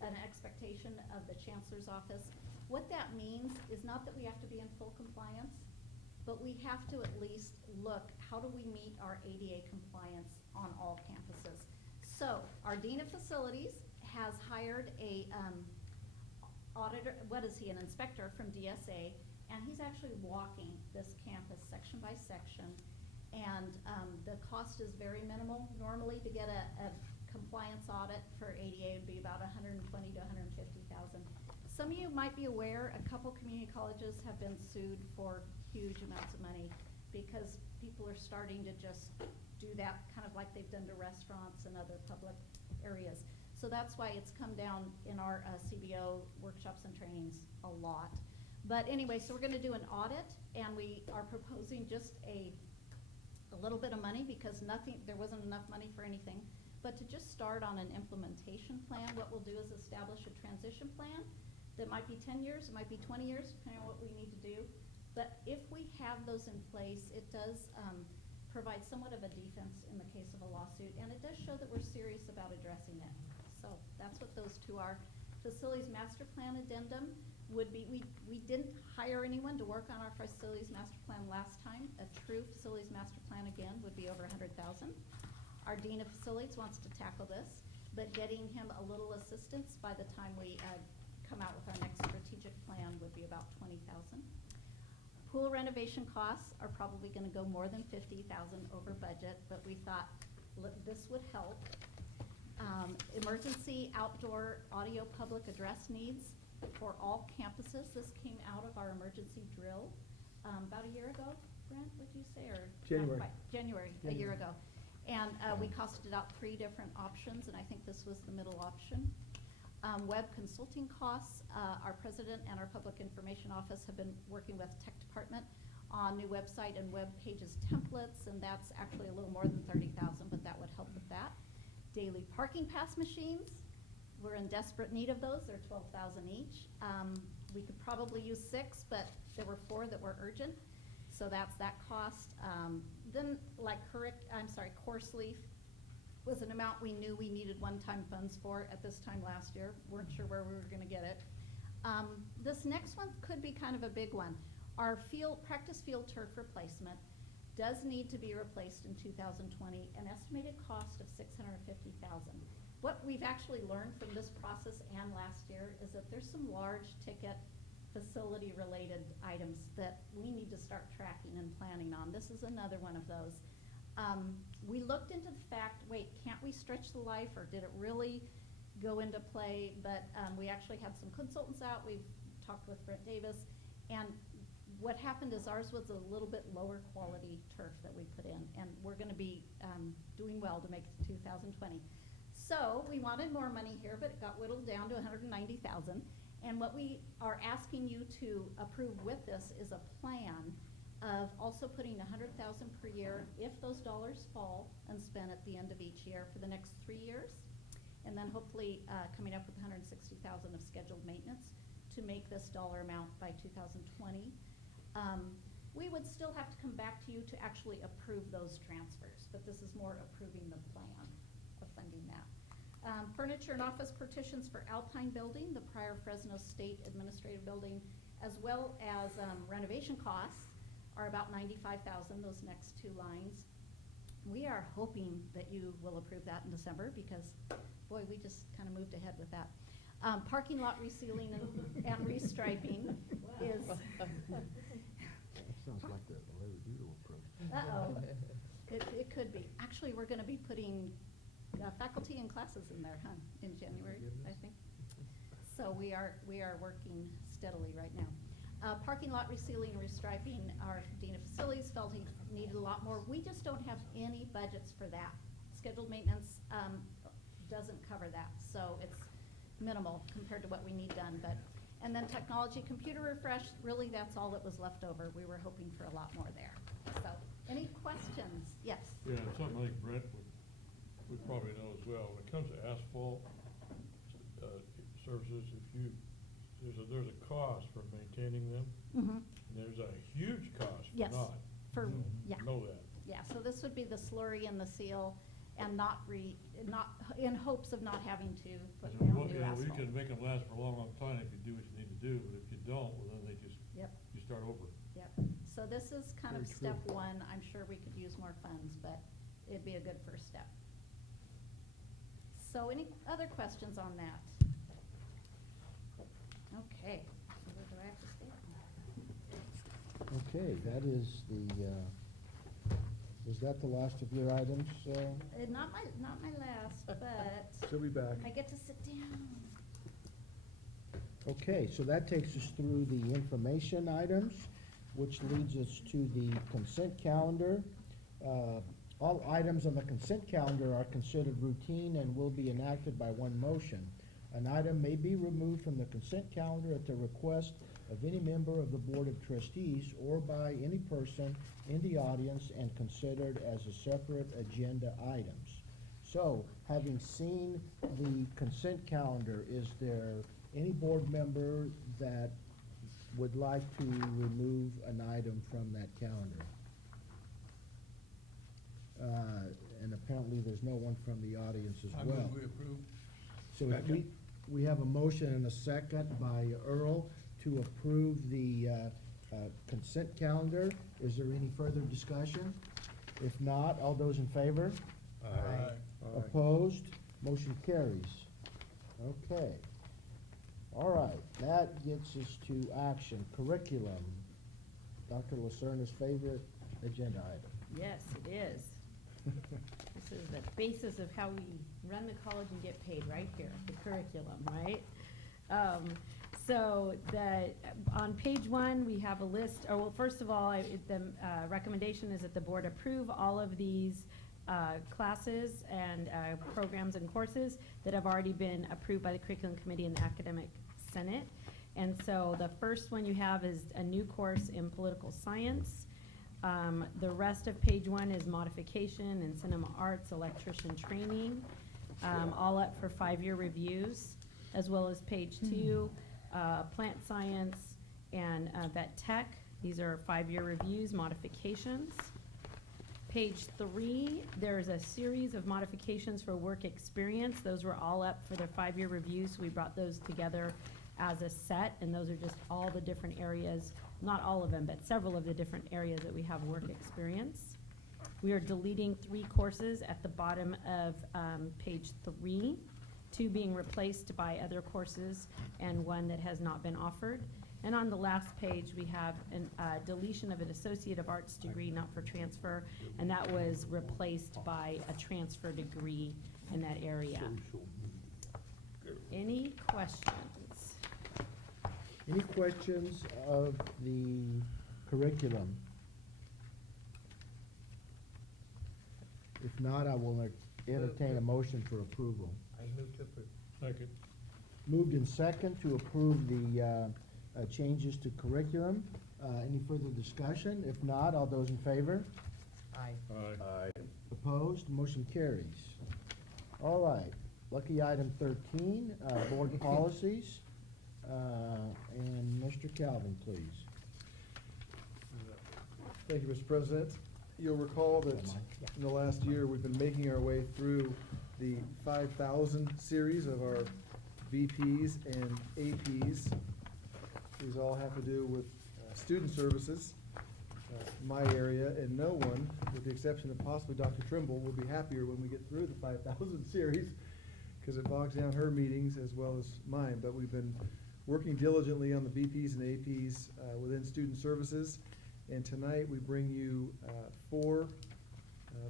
an expectation of the Chancellor's office. What that means is not that we have to be in full compliance, but we have to at least look, how do we meet our ADA compliance on all campuses? So our Dean of Facilities has hired a auditor, an inspector from DSA, and he's actually walking this campus section by section. And the cost is very minimal. Normally to get a compliance audit for ADA would be about $120,000 to $150,000. Some of you might be aware, a couple community colleges have been sued for huge amounts of money because people are starting to just do that kind of like they've done to restaurants and other public areas. So that's why it's come down in our CBO workshops and trainings a lot. But anyway, so we're gonna do an audit, and we are proposing just a little bit of money because there wasn't enough money for anything. But to just start on an implementation plan, what we'll do is establish a transition plan that might be 10 years, it might be 20 years, depending on what we need to do. But if we have those in place, it does provide somewhat of a defense in the case of a lawsuit, and it does show that we're serious about addressing it. So that's what those two are. Facilities master plan addendum would be, we didn't hire anyone to work on our facilities master plan last time. A true facilities master plan again would be over 100,000. Our Dean of Facilities wants to tackle this, but getting him a little assistance by the time we come out with our next strategic plan would be about 20,000. Pool renovation costs are probably gonna go more than 50,000 over budget, but we thought this would help. Emergency outdoor audio public address needs for all campuses. This came out of our emergency drill about a year ago, Brent, would you say, or? January. January, a year ago. And we costed out 3 different options, and I think this was the middle option. Web consulting costs, our president and our public information office have been working with tech department on new website and web pages templates, and that's actually a little more than 30,000, but that would help with that. Daily parking pass machines, we're in desperate need of those. They're 12,000 each. We could probably use 6, but there were 4 that were urgent, so that's that cost. Then course leaf was an amount we knew we needed one-time funds for at this time last year. Weren't sure where we were gonna get it. This next one could be kind of a big one. Our practice field turf replacement does need to be replaced in 2020, an estimated cost of $650,000. What we've actually learned from this process and last year is that there's some large ticket facility related items that we need to start tracking and planning on. This is another one of those. We looked into the fact, can't we stretch the life, or did it really go into play? But we actually had some consultants out. We've talked with Brent Davis, and what happened is ours was a little bit lower quality turf that we put in, and we're gonna be doing well to make it to 2020. So we wanted more money here, but it got whittled down to 190,000. And what we are asking you to approve with this is a plan of also putting 100,000 per year if those dollars fall unspent at the end of each year for the next 3 years. And then hopefully coming up with 160,000 of scheduled maintenance to make this dollar amount by 2020. We would still have to come back to you to actually approve those transfers, but this is more approving the plan of funding that. Furniture and office partitions for Alpine Building, the prior Fresno State Administrative Building, as well as renovation costs are about 95,000, those next 2 lines. We are hoping that you will approve that in December because, boy, we just kind of moved ahead with that. Parking lot resealing and restriping is. Sounds like the Larry Doodle approach. Uh-oh. It could be. Actually, we're going to be putting faculty and classes in there, in January, I think. So we are working steadily right now. Parking lot resealing and restriping, our Dean of Facilities felt he needed a lot more. We just don't have any budgets for that. Scheduled maintenance doesn't cover that, so it's minimal compared to what we need done. And then technology, computer refresh, really that's all that was left over. We were hoping for a lot more there. So Any questions? Yes. Yeah, something I think Brent would probably know as well. When it comes to asphalt, services, there's a cost for maintaining them. Mhm. And there's a huge cost for Yes, not. for, yeah. Know that. Yeah, so this would be the slurry and the seal, and not in hopes of not having to put down new You asphalt. can make them last for a long, long time if you do what you need to do, but if you don't, well, then Yep. you start over. Yep, so this is kind of Very true. step one. I'm sure we could use more funds, but it'd be a good first step. So any other questions on that? Okay, so where do I have to stay? Okay, that is was that the last of your items? Not my last, but She'll be back. I get to sit down. Okay, so that takes us through the information items, which leads us to the consent calendar. All items on the consent calendar are considered routine and will be enacted by one motion. An item may be removed from the consent calendar at the request of any member of the Board of Trustees or by any person in the audience and considered as a separate agenda items. So, having seen the consent calendar, is there any board member that would like to remove an item from that calendar? And apparently there's no one from the audience as well. I move we approve. So if we have a motion and a second by Earl to approve the consent calendar. Is there any further discussion? If not, all those in favor? Aye. Opposed? Motion carries. Okay. All right, that gets us to action, curriculum. Dr. Lacerna's favorite agenda item. Yes, it is. This is the basis of how we run the college and get paid, right here, the curriculum, right? So on page 1, we have a list, well, first of all, the recommendation is that the board approve all of these classes and programs and courses that have already been approved by the curriculum committee and the academic senate. And so the first one you have is a new course in political science. The rest of page 1 is modification in cinema arts, electrician training, all up for 5-year reviews, as well as page 2, plant science and vet tech. These are 5-year reviews, modifications. Page 3, there's a series of modifications for work experience. Those were all up for their 5-year reviews. So we brought those together as a set, and those are just all the different areas, not all of them, but several of the different areas that we have work experience. We are deleting 3 courses at the bottom of page 3, 2 being replaced by other courses and 1 that has not been offered. And on the last page, we have a deletion of an Associate of Arts degree, not for transfer, and that was replaced by a transfer degree in that area. Any questions? Any questions of the curriculum? If not, I will entertain a motion for approval. I move to approve. Second. Moved in second to approve the changes to curriculum. Any further discussion? If not, all those in favor? Aye. Aye. Opposed? Motion carries. All right, lucky item 13, board policies. And Mr. Calvin, please. Thank you, Mr. President. You'll recall that in the last year, we've been making our way through the 5,000 series of our VPs and APs. These all have to do with student services, my area, and no one, with the exception of possibly Dr. Trimble, will be happier when we get through the 5,000 series, because it bogs down her meetings as well as mine. But we've been working diligently on the VPs and APs within student services, and tonight we bring you 4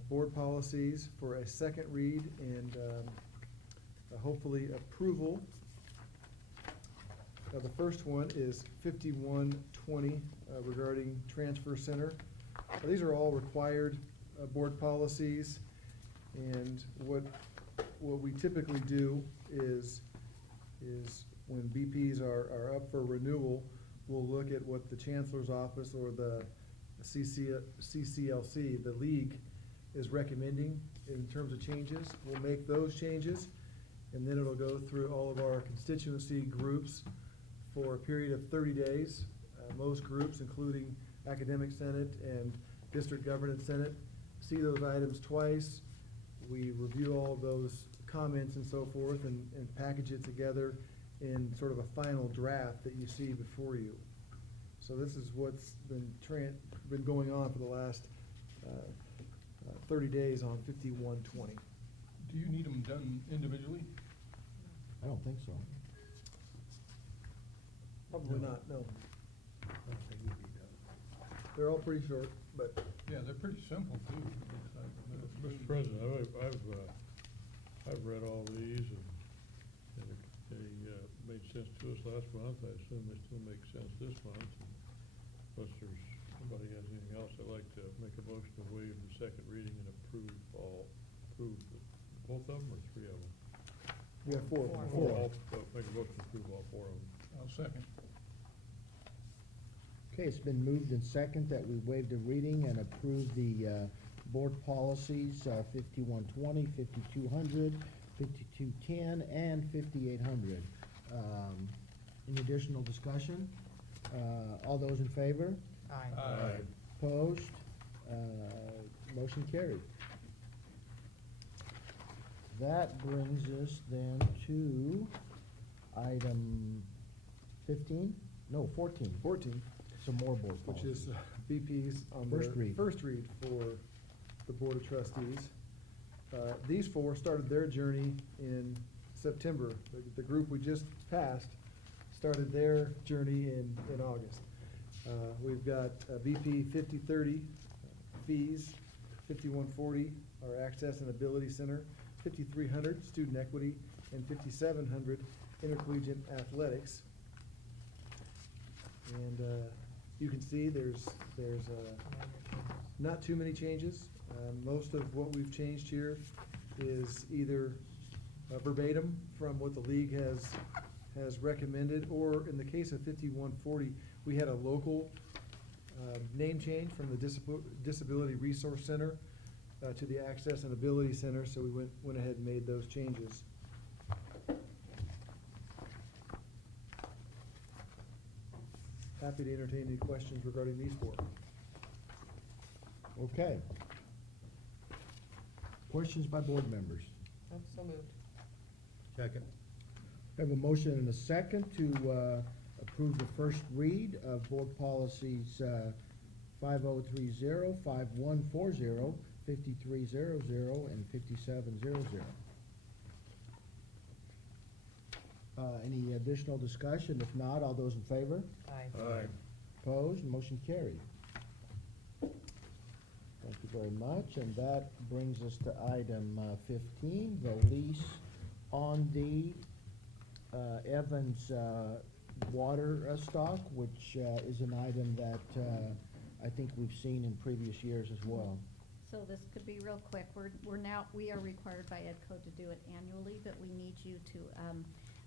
board policies for a second read and hopefully approval. The first one is 5120 regarding transfer center. These are all required board policies, and what we typically do is when BPs are up for renewal, we'll look at what the chancellor's office or the CCLC, the league is recommending in terms of changes. We'll make those changes, and then it'll go through all of our constituency groups for a period of 30 days. Most groups, including Academic Senate and District Governance Senate, see those items twice. We review all of those comments and so forth and package it together in sort of a final draft that you see before you. So this is what's been going on for the last 30 days on 5120. Do you need them done individually? I don't think so. Probably not, no. They're all pretty short, but. Yeah, they're pretty simple too. Mr. President, I've read all these and they made sense to us last month. I assume they still make sense this month. Unless there's, somebody has anything else, I'd like to make a motion to waive the second reading and approve both of them or three of them? We have four. Make a motion to approve all four of them. I'll second. Okay, it's been moved and second that we waive the reading and approve the board policies 5120, 5200, 5210, and 5800. Any additional discussion? All those in favor? Aye. Opposed? Motion carried. That brings us then to item 15? No, 14. 14. Some more board Which policies. is BP's on First their read. first read for the Board of Trustees. These four started their journey in September. The group we just passed started their journey in August. We've got BP 5030 fees, 5140 our Access and Ability Center, 5300 student equity, and 5700 intercollegiate athletics. And you can see there's not too many changes. Most of what we've changed here is either verbatim from what the league has recommended, or in the case of 5140, we had a local name change from the Disability Resource Center to the Access and Ability Center, so we went ahead and made those changes. Happy to entertain any questions regarding these four. Okay. Questions by board members? So moved. Second. Have a motion and a second to approve the first read of board policies 5030, 5140, 5300, and 5700. Any additional discussion? If not, all those in favor? Aye. Opposed? Motion carried. Thank you very much, and that brings us to item 15, the lease on the Evans water stock, which is an item that I think we've seen in previous years as well. So this could be real quick. We are required by EDCO to do it annually, but we need you to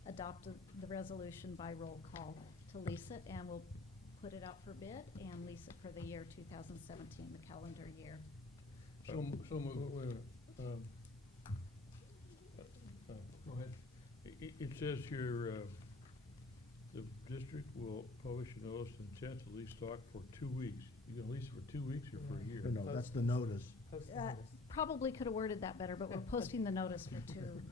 adopt the resolution by roll call to lease it, and we'll put it out for bid and lease it for the year 2017, the calendar year. So moved. Go ahead. It says here, the district will publish a notice of intent to lease stock for 2 weeks. You gonna lease it for 2 weeks or for a year? No, that's the notice. Post notice. Probably could have worded that better, but we're posting the notice for 2 weeks.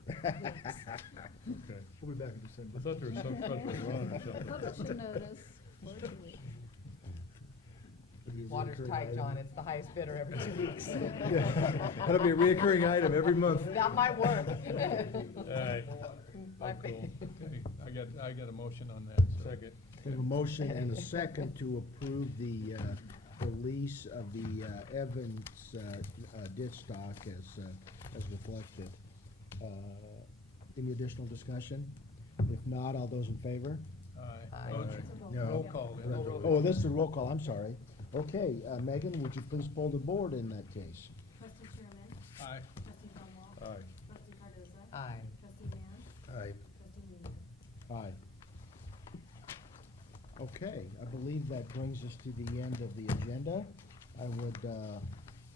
Okay. We'll be back in December. I thought there was some special run or something. Publish the notice for 2 weeks. Water's tight, John, it's the highest bidder every 2 weeks. That'll be a reoccurring item every month. That might work. Alright. Might be. Okay, I got a motion on that. Second. We have a motion and a second to approve the lease of the Evans ditch stock as reflected. Any additional discussion? If not, all those in favor? Aye. No. Roll call. then. Oh, this is a roll call, I'm sorry. Okay, Megan, would you please poll the board in that case? Trustee Sherman? Aye. Trustee Dunlap? Aye. Trustee Cardoza? Aye. Trustee Mann? Aye. Trustee Weaver? Aye. Okay, I believe that brings us to the end of the agenda. I would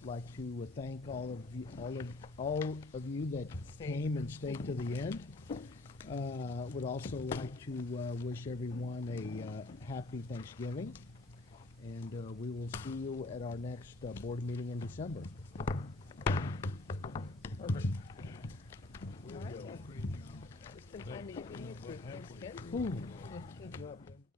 like to thank all of you that came and stayed to the end. Would also like to wish everyone a happy Thanksgiving, and we will see you at our next board meeting in December. Perfect. All right. Just in time to get me through Thanksgiving. Ooh.